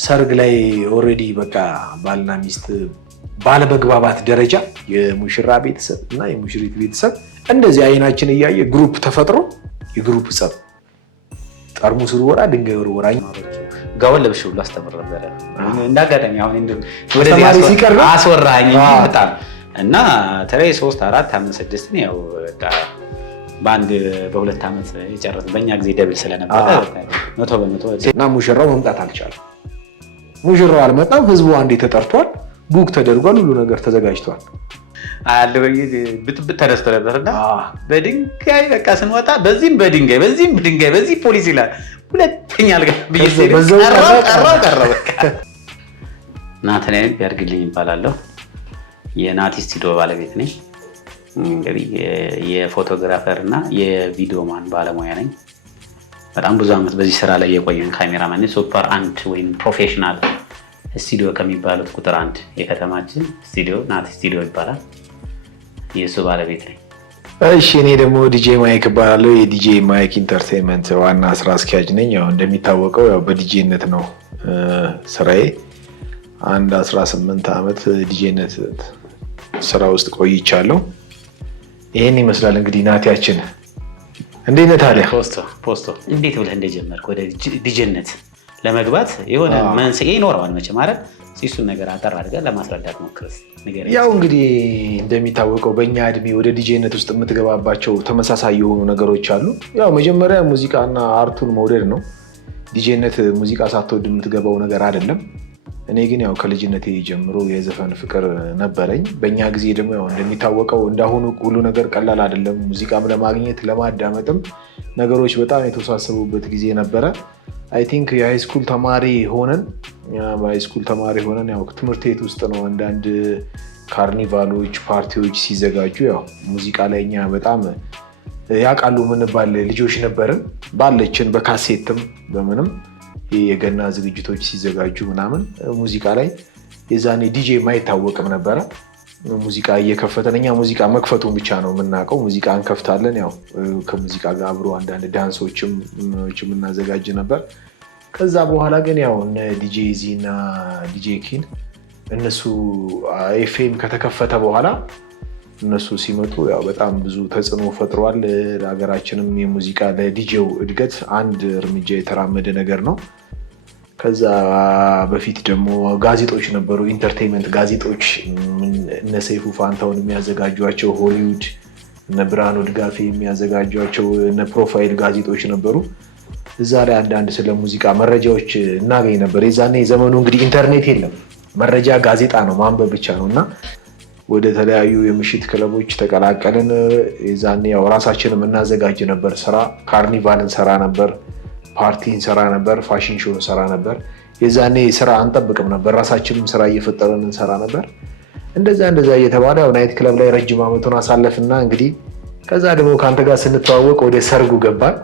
ሰርግ ላይ ኦልሬዲ በቃ ባልና ሚስት ባለመግባባት ደረጃ የሙሽራ ቤተሰብ እና የሙሽሪት ቤተሰብ እንደዚህ አይናችን እያየ ግሩፕ ተፈጥሮ የግሩፕ ጸብ ጠርሙስ ወራ ድንጋይ ወራ ጋውን ለብሽ ሁሉ አስተምር ነበር እንዳጋጣሚ አሁን ወደዚህ ሲቀር አስወራኝ በጣም እና ተለይ 3 4 5 6 ነው በቃ ባንድ በሁለት ዓመት የጨረስን በእኛ ጊዜ ደብል ስለነበረ 100% እና ሙሽራው መምጣት አልቻለም። ሙሽራው አልመጣም። ህዝቡ አንዴ ተጠርቷል፣ ቡክ ተደርጓል፣ ሁሉ ነገር ተዘጋጅቷል። አለው ብጥብጥ ተነስቶ ነበርና በድንጋይ በቃ ስንወጣ በዚህም በድንጋይ በዚህ ፖሊስ ይላል ሁለተኛ አልጋ በዛው ቀረ በቃ ናትናኤል ቢያርግልኝ ይባላለሁ። የናቲ ስቱዲዮ ባለቤት ነኝ። እንግዲህ የፎቶግራፈር እና የቪዲዮ ማን ባለሙያ ነኝ። በጣም ብዙ አመት በዚህ ስራ ላይ የቆየን ካሜራማን ሱፐር 1 ወይም ፕሮፌሽናል ስቱዲዮ ከሚባሉት ቁጥር 1 የከተማችን ስቱዲዮ ናቲ ስቱዲዮ ይባላል። የሱ ባለቤት ነኝ። እሺ እኔ ደግሞ ዲጄ ማይክ እባላለሁ። የዲጄ ማይክ ኢንተርቴይንመንት ዋና ስራ አስኪያጅ ነኝ። ያው እንደሚታወቀው ያው በዲጄነት ነው ስራዬ። 18 አመት ዲጄነት ስራ ውስጥ ቆይቻለሁ። ይሄን ይመስላል እንግዲህ ናቲያችን። እንዴት ነህ ታዲያ? ፖስቶ እንዴት ብለህ እንደጀመርክ ወደ ዲጄነት ለመግባት የሆነ መንስኤ ይኖረዋል መቼም ማለት እሱን ነገር አጠር አድርገህ ለማስረዳት ሞክረስ። ያው እንግዲህ እንደሚታወቀው በእኛ እድሜ ወደ ዲጄነት ውስጥ የምትገባባቸው ተመሳሳይ የሆኑ ነገሮች አሉ። ያው መጀመሪያ ሙዚቃና አርቱን መውደድ ነው። ዲጄነት ሙዚቃ ሳትወድ የምትገባው ነገር አይደለም። እኔ ግን ያው ከልጅነቴ ጀምሮ የዘፈን ፍቅር ነበረኝ። በእኛ ጊዜ ደግሞ ያው እንደሚታወቀው እንዳሁኑ ሁሉ ነገር ቀላል አይደለም። ሙዚቃም ለማግኘት ለማዳመጥም ነገሮች በጣም የተወሳሰቡበት ጊዜ ነበረ። አይ ቲንክ የሃይስኩል ተማሪ ሆነን ያው ትምህርት ቤት ውስጥ ነው አንዳንድ ካርኒቫሎች፣ ፓርቲዎች ሲዘጋጁ ያው ሙዚቃ ላይ እኛ በጣም ያውቃሉ ምንባል ልጆች ነበርን። ባለችን በካሴትም በምንም የገና ዝግጅቶች ሲዘጋጁ ምናምን ሙዚቃ ላይ የዛኔ ዲጄ ማይታወቅም ነበረ። ሙዚቃ እየከፈተን እኛ ሙዚቃ መክፈቱን ብቻ ነው የምናውቀው። ሙዚቃ እንከፍታለን። ያው ከሙዚቃ ጋር አብሮ አንዳንድ ዳንሶችም እናዘጋጅ ነበር። ከዛ በኋላ ግን ያው እነ ዲጄ ዚ እና ዲጄ ኪን እነሱ ኤፍኤም ከተከፈተ በኋላ እነሱ ሲመጡ ያው በጣም ብዙ ተጽዕኖ ፈጥሯል። ለሀገራችንም የሙዚቃ ለዲጄው እድገት አንድ እርምጃ የተራመደ ነገር ነው። ከዛ በፊት ደግሞ ጋዜጦች ነበሩ፣ ኢንተርቴይንመንት ጋዜጦች እነ ሰይፉ ፋንታውን የሚያዘጋጇቸው፣ ሆሊውድ እነ ብርሃኑ ድጋፌ የሚያዘጋጇቸው እነ ፕሮፋይል ጋዜጦች ነበሩ። እዛ ላይ አንዳንድ ስለ ሙዚቃ መረጃዎች እናገኝ ነበር። የዛኔ ዘመኑ እንግዲህ ኢንተርኔት የለም፣ መረጃ ጋዜጣ ነው ማንበብ ብቻ ነው። እና ወደ ተለያዩ የምሽት ክለቦች ተቀላቀልን። የዛኔ ያው ራሳችንም እናዘጋጅ ነበር። ስራ ካርኒቫል እንሰራ ነበር፣ ፓርቲ እንሰራ ነበር፣ ፋሽን ሾው እንሰራ ነበር። የዛኔ ስራ አንጠብቅም ነበር፣ ራሳችንም ስራ እየፈጠረን እንሰራ ነበር። እንደዛ እየተባለ ያው ናይት ክለብ ላይ ረጅም ዓመቱን አሳለፍና እንግዲህ ከዛ ደግሞ ከአንተ ጋር ስንተዋወቅ ወደ ሰርጉ ገባን።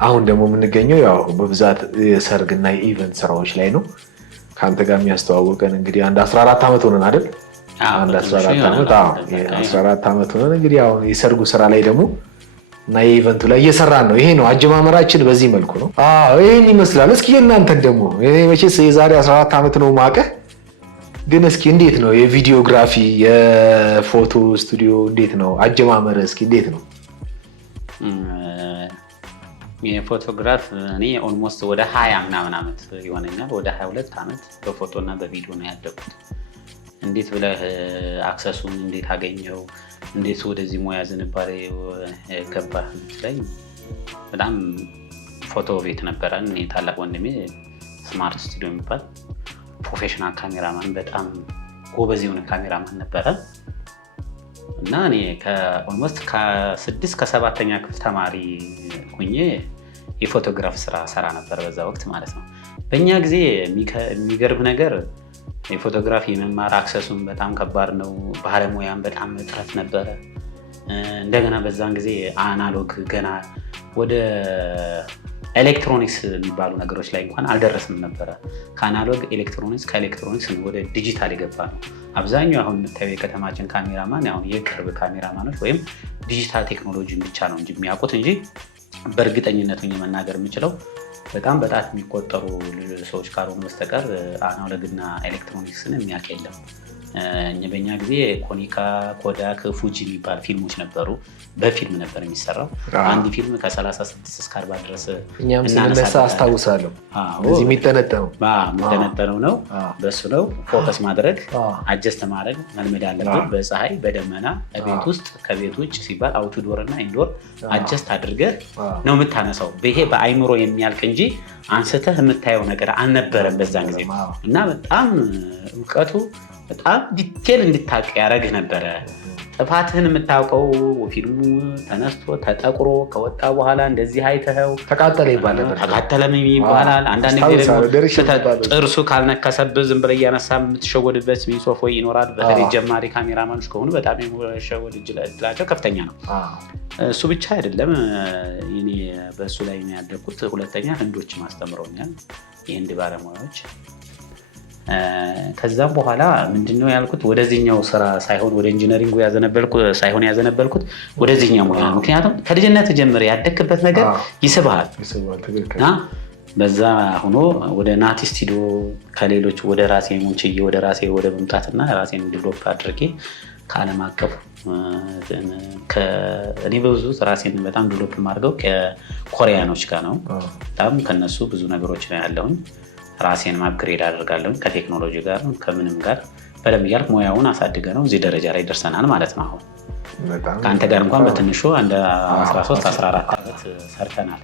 አሁን ደግሞ የምንገኘው ያው በብዛት የሰርግና የኢቨንት ስራዎች ላይ ነው። ከአንተ ጋር የሚያስተዋወቀን እንግዲህ አንድ 14 ዓመት ሆነን አይደል? አንድ 14 ዓመት ሆነን እንግዲህ ያው የሰርጉ ስራ ላይ ደግሞ እና የኢቨንቱ ላይ እየሰራን ነው። ይሄ ነው አጀማመራችን፣ በዚህ መልኩ ነው። ይሄን ይመስላል። እስኪ እናንተን ደግሞ እኔ መቼስ የዛሬ 14 ዓመት ነው ማቀህ፣ ግን እስኪ እንዴት ነው የቪዲዮግራፊ የፎቶ ስቱዲዮ እንዴት ነው አጀማመር? እስኪ እንዴት ነው የፎቶግራፍ? እኔ ኦልሞስት ወደ 20 ምናምን ዓመት ይሆነኛል። ወደ 22 ዓመት በፎቶ እና በቪዲዮ ነው ያደጉት። እንዴት ብለህ አክሰሱን እንዴት አገኘው? እንዴት ወደዚህ ሙያ ዝንባሌ ገባህ? ላይ በጣም ፎቶ ቤት ነበረ። እኔ ታላቅ ወንድሜ ስማርት ስቱዲዮ የሚባል ፕሮፌሽናል ካሜራማን፣ በጣም ጎበዝ የሆነ ካሜራማን ነበረ እና እኔ ከኦልሞስት ከ6 ከ7ኛ ክፍል ተማሪ ሁኜ የፎቶግራፍ ስራ ሰራ ነበር በዛ ወቅት ማለት ነው። በእኛ ጊዜ የሚገርም ነገር የፎቶግራፊ የመማር አክሰሱን በጣም ከባድ ነው። ባለሙያም በጣም እጥረት ነበረ። እንደገና በዛን ጊዜ አናሎግ ገና ወደ ኤሌክትሮኒክስ የሚባሉ ነገሮች ላይ እንኳን አልደረስም ነበረ። ከአናሎግ ኤሌክትሮኒክስ፣ ከኤሌክትሮኒክስ ወደ ዲጂታል የገባ ነው። አብዛኛው አሁን የምታየው የከተማችን ካሜራማን አሁን የቅርብ ካሜራማኖች ወይም ዲጂታል ቴክኖሎጂን ብቻ ነው እንጂ የሚያውቁት እንጂ በእርግጠኝነቱ መናገር የምችለው በጣም በጣት የሚቆጠሩ ሰዎች ካልሆኑ በስተቀር አናሎግና ኤሌክትሮኒክስን የሚያውቅ የለም። በኛ ጊዜ ኮኒካ፣ ኮዳክ፣ ፉጂ የሚባል ፊልሞች ነበሩ። በፊልም ነበር የሚሰራው። አንድ ፊልም ከ36 እስከ 40 ድረስ እኛም ስንነሳ አስታውሳለሁ። እዚህ የሚጠነጠነው ነው። በሱ ነው ፎከስ ማድረግ፣ አጀስት ማድረግ መልመድ አለብን። በፀሐይ በደመና ቤት ውስጥ ከቤት ውጭ ሲባል አውትዶር እና ኢንዶር አጀስት አድርገህ ነው የምታነሳው። ይሄ በአይምሮ የሚያልቅ እንጂ አንስተህ የምታየው ነገር አልነበረም በዛን ጊዜ እና በጣም እውቀቱ በጣም ዲቴል እንድታውቅ ያደረግህ ነበረ። ጥፋትህን የምታውቀው ፊልሙ ተነስቶ ተጠቁሮ ከወጣ በኋላ እንደዚህ አይተኸው ተቃጠለም ይባላል። አንዳንድ ጊዜ ደግሞ ጥርሱ ካልነከሰብህ ዝም ብለህ እያነሳ የምትሸወድበት ሚሶፍ ወይ ይኖራል። በተለይ ጀማሪ ካሜራማኖች ከሆኑ በጣም የመሸወድ እድላቸው ከፍተኛ ነው። እሱ ብቻ አይደለም፣ እኔ በእሱ ላይ ነው ያደግኩት። ሁለተኛ ህንዶችም አስተምረውኛል፣ የህንድ ባለሙያዎች። ከዛም በኋላ ምንድነው ያልኩት ወደዚህኛው ስራ ሳይሆን ወደ ኢንጂነሪንጉ ያዘነበልኩት ወደዚህኛው ሙያ። ምክንያቱም ከልጅነት ጀምሮ ያደግክበት ነገር ይስብሃል። በዛ ሆኖ ወደ ናቲ ስቱዲዮ ከሌሎች ወደ ራሴ ሙንችዬ ወደ ራሴ ወደ መምጣትና ራሴን ዲቨሎፕ አድርጌ ከዓለም አቀፍ እኔ በብዙ ራሴን በጣም ዲቨሎፕ ማድረገው ከኮሪያኖች ጋር ነው። በጣም ከነሱ ብዙ ነገሮች ነው ያለውኝ። ራሴን አፕግሬድ አድርጋለሁ ከቴክኖሎጂ ጋር ከምንም ጋር በደንብ እያልኩ ሙያውን አሳድገ ነው እዚህ ደረጃ ላይ ደርሰናል ማለት ነው። አሁን ከአንተ ጋር እንኳን በትንሹ አንድ 13-14 ዓመት ሰርተናል።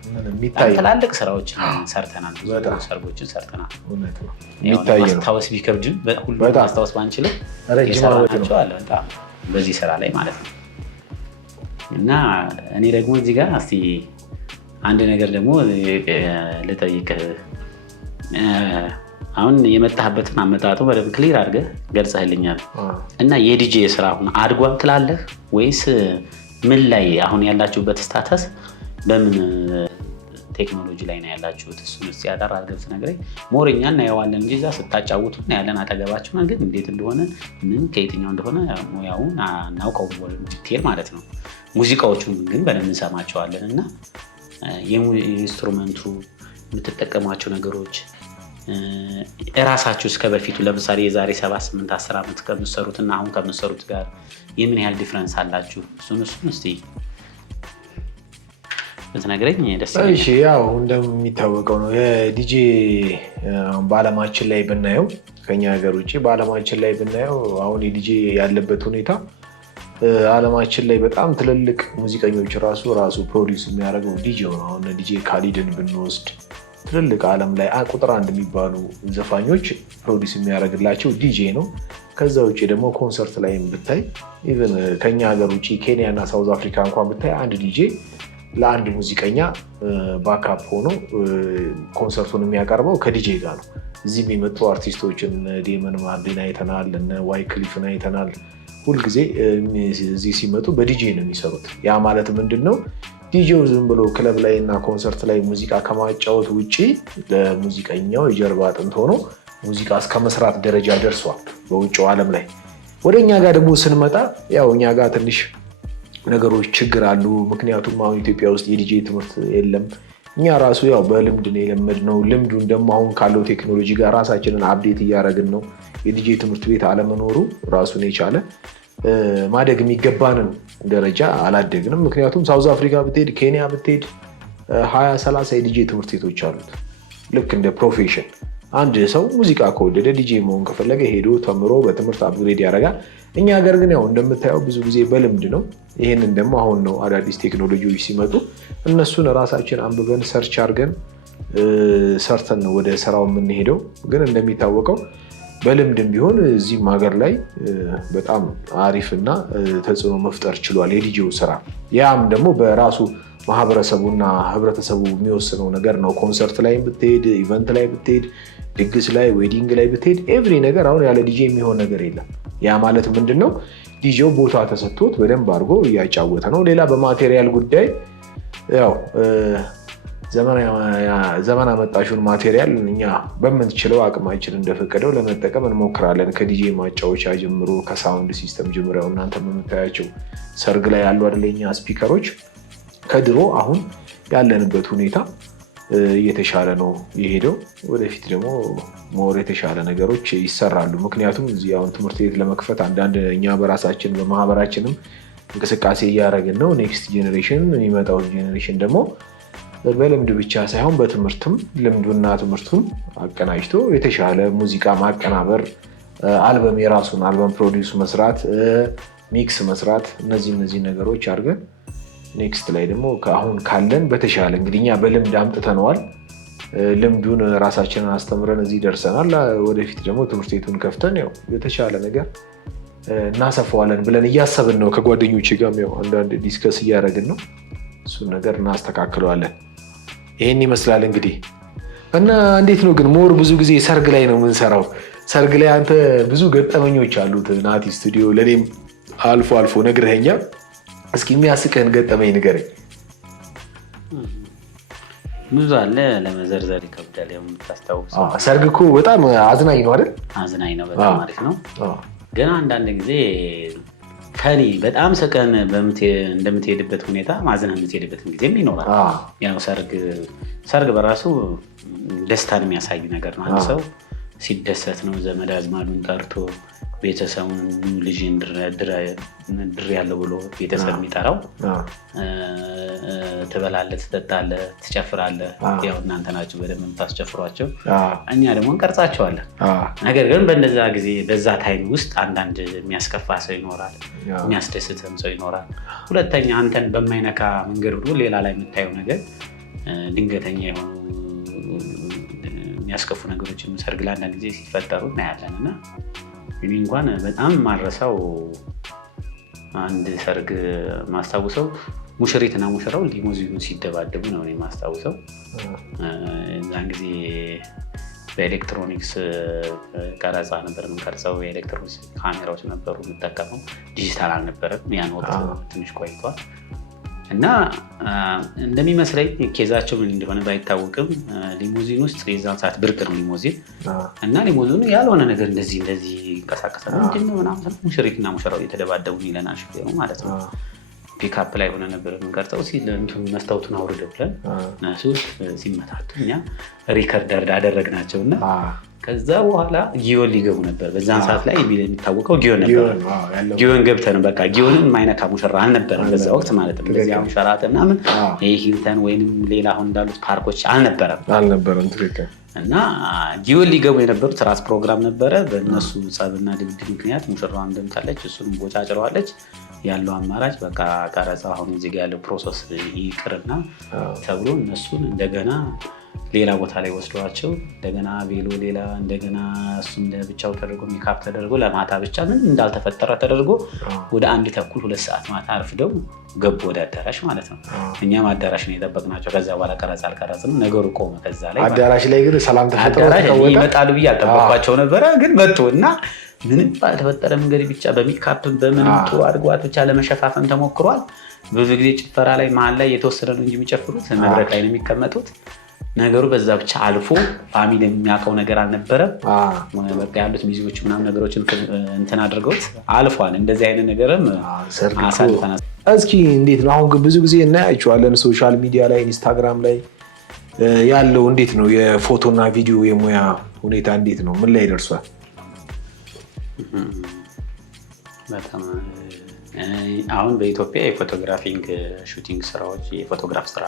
ትላልቅ ስራዎችን ሰርተናል፣ ብዙ ሰርጎችን ሰርተናል። ማስታወስ ቢከብድም ሁሉ ማስታወስ ባንችልም የሰራናቸው አለ በጣም በዚህ ስራ ላይ ማለት ነው። እና እኔ ደግሞ እዚህ ጋር እስቲ አንድ ነገር ደግሞ ልጠይቅህ። አሁን የመጣህበትን አመጣጡ በደንብ ክሊር አድርገህ ገልጸህልኛል እና የዲጄ ስራ አሁን አድጓል ትላለህ ወይስ ምን ላይ አሁን ያላችሁበት ስታተስ በምን ቴክኖሎጂ ላይ ነው ያላችሁት? እሱን እስኪ ያጠር አድርገህ ብትነግረኝ ሞር እኛ እናየዋለን እንጂ እዛ ስታጫውቱ ያለን አጠገባችሁ ግን እንዴት እንደሆነ ምን ከየትኛው እንደሆነ ሙያውን እናውቀው ዲቴል ማለት ነው። ሙዚቃዎቹን ግን በደንብ እንሰማቸዋለን እና የኢንስትሩመንቱ የምትጠቀሟቸው ነገሮች እራሳችሁ እስከ በፊቱ ለምሳሌ የዛሬ 7-8-10 ዓመት ከምትሰሩት እና አሁን ከምትሰሩት ጋር የምን ያህል ዲፍረንስ አላችሁ? እሱን እስቲ ብትነግረኝ ደስ ይለኛል። እሺ፣ ያው እንደሚታወቀው ነው የዲጄ በዓለማችን ላይ ብናየው ከኛ ሀገር ውጭ በዓለማችን ላይ ብናየው አሁን የዲጄ ያለበት ሁኔታ ዓለማችን ላይ በጣም ትልልቅ ሙዚቀኞች ራሱ ፕሮዲውስ የሚያደርገው ዲጄ ነው። አሁን ዲጄ ካሊድን ብንወስድ ትልልቅ ዓለም ላይ ቁጥር 1 የሚባሉ ዘፋኞች ፕሮዲውስ የሚያደርግላቸው ዲጄ ነው። ከዛ ውጭ ደግሞ ኮንሰርት ላይ ብታይ ኢቨን ከኛ ሀገር ውጭ ኬንያ እና ሳውዝ አፍሪካ እንኳን ብታይ አንድ ዲጄ ለአንድ ሙዚቀኛ ባካፕ ሆኖ ኮንሰርቱን የሚያቀርበው ከዲጄ ጋር ነው። እዚህም የመጡ አርቲስቶችን ዴመን ማርሊን አይተናል፣ ዋይክሊፍን አይተናል። ሁልጊዜ እዚህ ሲመጡ በዲጄ ነው የሚሰሩት። ያ ማለት ምንድን ነው? ዲጄው ዝም ብሎ ክለብ ላይ እና ኮንሰርት ላይ ሙዚቃ ከማጫወት ውጭ ለሙዚቀኛው የጀርባ አጥንት ሆኖ ሙዚቃ እስከ መስራት ደረጃ ደርሷል በውጭው ዓለም ላይ። ወደ እኛ ጋር ደግሞ ስንመጣ ያው እኛ ጋር ትንሽ ነገሮች ችግር አሉ። ምክንያቱም አሁን ኢትዮጵያ ውስጥ የዲጄ ትምህርት የለም። እኛ ራሱ ያው በልምድ ነው የለመድነው። ልምዱን ደግሞ አሁን ካለው ቴክኖሎጂ ጋር ራሳችንን አፕዴት እያደረግን ነው። የዲጄ ትምህርት ቤት አለመኖሩ ራሱን የቻለ ማደግ የሚገባንን ደረጃ አላደግንም። ምክንያቱም ሳውዝ አፍሪካ ብትሄድ፣ ኬንያ ብትሄድ 20-30 የዲጄ ትምህርት ቤቶች አሉት። ልክ እንደ ፕሮፌሽን አንድ ሰው ሙዚቃ ከወደደ ዲጄ መሆን ከፈለገ ሄዶ ተምሮ በትምህርት አፕግሬድ ያደርጋል። እኛ ሀገር ግን ያው እንደምታየው ብዙ ጊዜ በልምድ ነው። ይህንን ደግሞ አሁን ነው አዳዲስ ቴክኖሎጂዎች ሲመጡ እነሱን ራሳችን አንብበን ሰርች አድርገን ሰርተን ነው ወደ ስራው የምንሄደው። ግን እንደሚታወቀው በልምድም ቢሆን እዚህም ሀገር ላይ በጣም አሪፍና ተጽዕኖ መፍጠር ችሏል የዲጄው ስራ። ያም ደግሞ በራሱ ማህበረሰቡና ህብረተሰቡ የሚወስነው ነገር ነው። ኮንሰርት ላይ ብትሄድ፣ ኢቨንት ላይ ብትሄድ፣ ድግስ ላይ፣ ዌዲንግ ላይ ብትሄድ ኤቭሪ ነገር አሁን ያለ ዲጄ የሚሆን ነገር የለም። ያ ማለት ምንድን ነው? ዲጄው ቦታ ተሰጥቶት በደንብ አድርጎ እያጫወተ ነው። ሌላ በማቴሪያል ጉዳይ ያው ዘመን አመጣሹን ማቴሪያል እኛ በምንችለው አቅማችን እንደፈቀደው ለመጠቀም እንሞክራለን። ከዲጄ ማጫወቻ ጀምሮ ከሳውንድ ሲስተም ጀምሮ እናንተ በምታያቸው ሰርግ ላይ ያሉ አይደለኛ ስፒከሮች ከድሮ አሁን ያለንበት ሁኔታ እየተሻለ ነው የሄደው። ወደፊት ደግሞ ሞር የተሻለ ነገሮች ይሰራሉ። ምክንያቱም እዚህ አሁን ትምህርት ቤት ለመክፈት አንዳንድ እኛ በራሳችን በማህበራችንም እንቅስቃሴ እያደረግን ነው። ኔክስት ጄኔሬሽን የሚመጣው ጄኔሬሽን ደግሞ በልምድ ብቻ ሳይሆን በትምህርትም ልምዱና ትምህርቱን አቀናጅቶ የተሻለ ሙዚቃ ማቀናበር፣ አልበም የራሱን አልበም ፕሮዲውስ መስራት፣ ሚክስ መስራት እነዚህ ነገሮች አድርገን ኔክስት ላይ ደግሞ አሁን ካለን በተሻለ እንግዲህ እኛ በልምድ አምጥተነዋል። ልምዱን ራሳችንን አስተምረን እዚህ ደርሰናል። ወደፊት ደግሞ ትምህርት ቤቱን ከፍተን ያው የተሻለ ነገር እናሰፋዋለን ብለን እያሰብን ነው። ከጓደኞች ጋርም ያው አንዳንድ ዲስከስ እያደረግን ነው። እሱን ነገር እናስተካክለዋለን። ይህን ይመስላል እንግዲህ እና እንዴት ነው ግን ሞር ብዙ ጊዜ ሰርግ ላይ ነው የምንሰራው። ሰርግ ላይ አንተ ብዙ ገጠመኞች አሉት ናቲ ስቱዲዮ፣ ለእኔም አልፎ አልፎ ነግረኸኛል። እስኪ የሚያስቅህን ገጠመኝ ንገረኝ። ብዙ አለ፣ ለመዘርዘር ይከብዳል። የምታስታውሰው ሰርግ እኮ በጣም አዝናኝ ነው አይደል? አዝናኝ ነው፣ በጣም አሪፍ ነው። ግን አንዳንድ ጊዜ ከኔ በጣም ሰቀን እንደምትሄድበት ሁኔታ ማዘን የምትሄድበት ጊዜም ይኖራል። ያው ሰርግ በራሱ ደስታን የሚያሳይ ነገር ነው። አንድ ሰው ሲደሰት ነው ዘመድ አዝማዱን ጠርቶ ቤተሰቡን ልጅ ድር ያለው ብሎ ቤተሰብ የሚጠራው። ትበላለህ፣ ትጠጣለህ፣ ትጨፍራለህ። ያው እናንተ ናችሁ በደንብ የምታስጨፍሯቸው፣ እኛ ደግሞ እንቀርጻቸዋለን። ነገር ግን በእንደዛ ጊዜ በዛ ታይም ውስጥ አንዳንድ የሚያስከፋ ሰው ይኖራል፣ የሚያስደስትም ሰው ይኖራል። ሁለተኛ አንተን በማይነካ መንገድ ሁሉ ሌላ ላይ የምታየው ነገር ድንገተኛ የሆኑ የሚያስከፉ ነገሮችን ሰርግ ላይ አንዳንድ ጊዜ ሲፈጠሩ እናያለን። እና እኔ እንኳን በጣም ማረሳው አንድ ሰርግ ማስታውሰው ሙሽሪትና ሙሽራው ሊሞዚኑን ሲደባደቡ ነው እኔ ማስታውሰው። እዛን ጊዜ በኤሌክትሮኒክስ ቀረጻ ነበር የምንቀርጸው። የኤሌክትሮኒክስ ካሜራዎች ነበሩ የምጠቀመው፣ ዲጂታል አልነበረም። ያን ወቅት ትንሽ ቆይቷል። እና እንደሚመስለኝ ኬዛቸው ምን እንደሆነ ባይታወቅም ሊሞዚን ውስጥ የዛን ሰዓት ብርቅ ነው ሊሞዚን። እና ሊሞዚኑ ያልሆነ ነገር እንደዚህ ይንቀሳቀሳል። ምንድነው ምናምን ሙሽሪትና ሙሽራው እየተደባደቡ ይለናል ሹፌሩ ማለት ነው። ፒክአፕ ላይ ሆነ ነበር የምንቀርጸው። መስታወቱን አውርደው ብለን እነሱ ሲመታቱ እኛ ሪከርደር አደረግናቸው። እና ከዛ በኋላ ጊዮን ሊገቡ ነበር። በዛን ሰዓት ላይ የሚታወቀው ጊዮን ነበር። ጊዮን ገብተን በቃ ጊዮንን ማይነካ ሙሽራ አልነበረም በዛ ወቅት ማለት ነው። በዚያ ሙሽራት ምናምን ሂልተን ወይንም ሌላ አሁን እንዳሉት ፓርኮች አልነበረም። ትክክል። እና ጊዮን ሊገቡ የነበሩት ራስ ፕሮግራም ነበረ። በእነሱ ጸብና ድብድብ ምክንያት ሙሽራዋን እንደምታለች፣ እሱንም ቦጫጭረዋለች። ያለው አማራጭ በቃ ቀረጻ አሁን እዚህ ጋር ያለው ፕሮሰስ ይቅርና ተብሎ እነሱን እንደገና ሌላ ቦታ ላይ ወስደዋቸው እንደገና ቬሎ ሌላ እንደገና እሱም ለብቻው ተደርጎ ሜካፕ ተደርጎ ለማታ ብቻ ምን እንዳልተፈጠረ ተደርጎ ወደ 1:30 2 ሰዓት ማታ አርፍደው ገቡ ወደ አዳራሽ ማለት ነው። እኛም አዳራሽ ነው የጠበቅናቸው። ከዛ በኋላ ቀረጻ አልቀረጽንም፣ ነገሩ ቆመ። ከዛ ላይ አዳራሽ ላይ ግን ሰላም ተፈጠረ። ይመጣሉ ብዬ አልጠበቅኳቸው ነበረ፣ ግን መጡ እና ምንም ባልተፈጠረ መንገድ ብቻ በሜካፕ በምን ጥሩ አድርጓት ብቻ ለመሸፋፈን ተሞክሯል። ብዙ ጊዜ ጭፈራ ላይ መሀል ላይ የተወሰነ ነው እንጂ የሚጨፍሩት መድረክ ላይ ነው የሚቀመጡት። ነገሩ በዛ ብቻ አልፎ ፋሚሊ የሚያውቀው ነገር አልነበረም። በቃ ያሉት ሚዜዎች ምናምን ነገሮችን እንትን አድርገውት አልፏል። እንደዚህ አይነት ነገርም አሳልፈናል። እስኪ እንዴት ነው አሁን ብዙ ጊዜ እናያቸዋለን ሶሻል ሚዲያ ላይ ኢንስታግራም ላይ ያለው እንዴት ነው የፎቶና ቪዲዮ የሙያ ሁኔታ እንዴት ነው? ምን ላይ ደርሷል? በጣም አሁን በኢትዮጵያ የፎቶግራፊንግ ሹቲንግ ስራዎች የፎቶግራፍ ስራ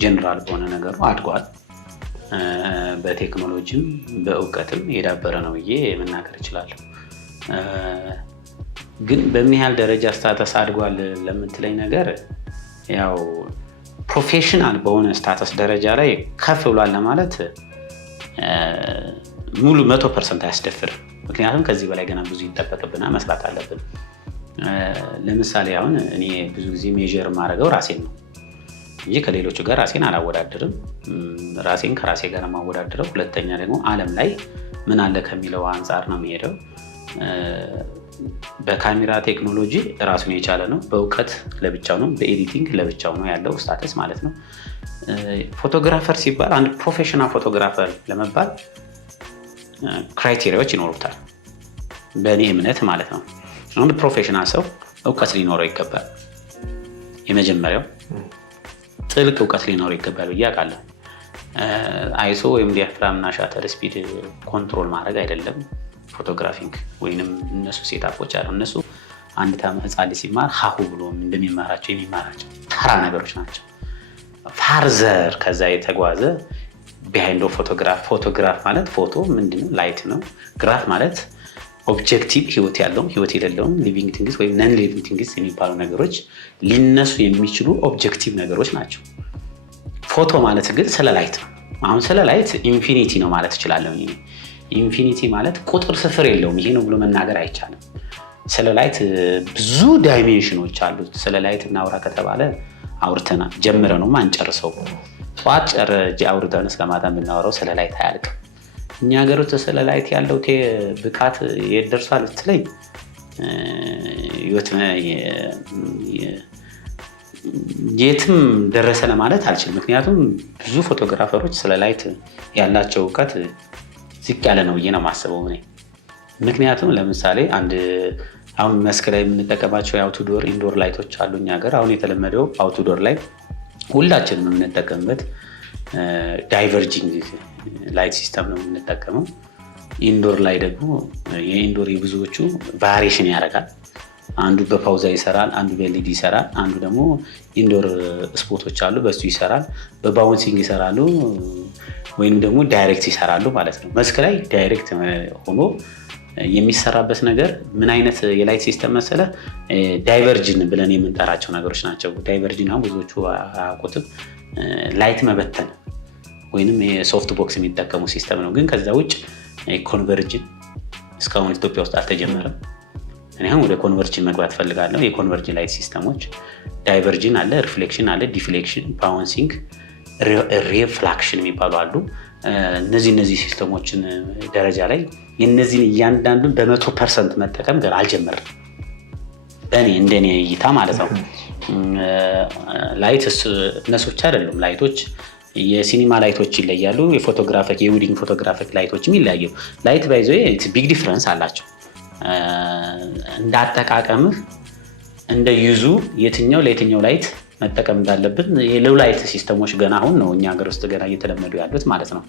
ጀነራል በሆነ ነገሩ አድጓል። በቴክኖሎጂም በእውቀትም የዳበረ ነው ብዬ መናገር እችላለሁ። ግን በምን ያህል ደረጃ ስታተስ አድጓል ለምትለኝ ነገር ያው ፕሮፌሽናል በሆነ ስታተስ ደረጃ ላይ ከፍ ብሏል ለማለት ሙሉ 100% አያስደፍርም። ምክንያቱም ከዚህ በላይ ገና ብዙ ይጠበቅብና መስራት አለብን። ለምሳሌ አሁን እኔ ብዙ ጊዜ ሜዥር ማድረገው ራሴን ነው እንጂ ከሌሎቹ ጋር ራሴን አላወዳድርም። ራሴን ከራሴ ጋር ማወዳድረው ሁለተኛ ደግሞ ዓለም ላይ ምን አለ ከሚለው አንጻር ነው የሚሄደው። በካሜራ ቴክኖሎጂ ራሱን የቻለ ነው። በእውቀት ለብቻው ነው፣ በኤዲቲንግ ለብቻው ነው ያለው ስታተስ ማለት ነው። ፎቶግራፈር ሲባል አንድ ፕሮፌሽናል ፎቶግራፈር ለመባል ክራይቴሪያዎች ይኖሩታል፣ በእኔ እምነት ማለት ነው። አንድ ፕሮፌሽናል ሰው እውቀት ሊኖረው ይገባል። የመጀመሪያው ጥልቅ እውቀት ሊኖረው ይገባል ብዬ አውቃለሁ። አይሶ ወይም ዲያፍራም እና ሻተር ስፒድ ኮንትሮል ማድረግ አይደለም ፎቶግራፊንግ ወይንም እነሱ ሴታፖች አሉ። እነሱ አንድ ህፃን ሲማር ሀሁ ብሎ እንደሚማራቸው የሚማራቸው ተራ ነገሮች ናቸው። ፋርዘር ከዛ የተጓዘ ቢሃይንድ ፎቶግራፍ ማለት ፎቶ ምንድነው? ላይት ነው። ግራፍ ማለት ኦብጀክቲቭ ህይወት ያለውም ህይወት የሌለውም ሊቪንግ ቲንግስ ወይም ነን ሊቪንግ ቲንግስ የሚባሉ ነገሮች ሊነሱ የሚችሉ ኦብጀክቲቭ ነገሮች ናቸው። ፎቶ ማለት ግን ስለ ላይት ነው። አሁን ስለ ላይት ኢንፊኒቲ ነው ማለት እችላለሁ። ኢንፊኒቲ ማለት ቁጥር ስፍር የለውም። ይሄ ነው ብሎ መናገር አይቻልም። ስለ ላይት ብዙ ዳይሜንሽኖች አሉት። ስለ ላይት እናውራ ከተባለ አውርተናል፣ ጀምረ ነው አንጨርሰው። ጠዋት አውርተን እስከ ማታ የምናወራው ስለ ላይት አያልቅም። እኛ ሀገር ውስጥ ስለ ላይት ያለው ብቃት የት ደርሷል ብትለኝ የትም ደረሰ ለማለት አልችልም። ምክንያቱም ብዙ ፎቶግራፈሮች ስለ ላይት ያላቸው እውቀት ዝቅ ያለ ነው ብዬ ነው የማስበው እኔ። ምክንያቱም ለምሳሌ አሁን መስክ ላይ የምንጠቀማቸው የአውትዶር ኢንዶር ላይቶች አሉ እኛ ሀገር። አሁን የተለመደው አውትዶር ላይ ሁላችንም የምንጠቀምበት ዳይቨርጂንግ ላይት ሲስተም ነው የምንጠቀመው። ኢንዶር ላይ ደግሞ የኢንዶር የብዙዎቹ ቫሪዬሽን ያደርጋል። አንዱ በፓውዛ ይሰራል፣ አንዱ በኤልኢዲ ይሰራል፣ አንዱ ደግሞ ኢንዶር ስፖቶች አሉ በሱ ይሰራል። በባውንሲንግ ይሰራሉ ወይም ደግሞ ዳይሬክት ይሰራሉ ማለት ነው። መስክ ላይ ዳይሬክት ሆኖ የሚሰራበት ነገር ምን አይነት የላይት ሲስተም መሰለ? ዳይቨርጅን ብለን የምንጠራቸው ነገሮች ናቸው። ዳይቨርጅን አሁን ብዙዎቹ አያውቁትም። ላይት መበተን ወይንም የሶፍት ቦክስ የሚጠቀሙ ሲስተም ነው። ግን ከዛ ውጭ ኮንቨርጅን እስካሁን ኢትዮጵያ ውስጥ አልተጀመረም። እኔ አሁን ወደ ኮንቨርጅን መግባት ፈልጋለሁ። የኮንቨርጅን ላይት ሲስተሞች ዳይቨርጅን አለ፣ ሪፍሌክሽን አለ፣ ዲፍሌክሽን፣ ባውንሲንግ፣ ሪፍላክሽን የሚባሉ አሉ። እነዚህ ሲስተሞችን ደረጃ ላይ የነዚህን እያንዳንዱን በ100% መጠቀም ገና አልጀመርም። እንደኔ እይታ ማለት ነው። ላይት እነሱ ብቻ አይደሉም። ላይቶች የሲኒማ ላይቶች ይለያሉ። የዌዲንግ ፎቶግራፊክ ላይቶችም ይለያዩ። ላይት ባይዞ ቢግ ዲፍረንስ አላቸው። እንዳጠቃቀምህ እንደ ዩዙ የትኛው ለየትኛው ላይት መጠቀም እንዳለብን የሎው ላይት ሲስተሞች ገና አሁን ነው እኛ ሀገር ውስጥ ገና እየተለመዱ ያሉት ማለት ነው።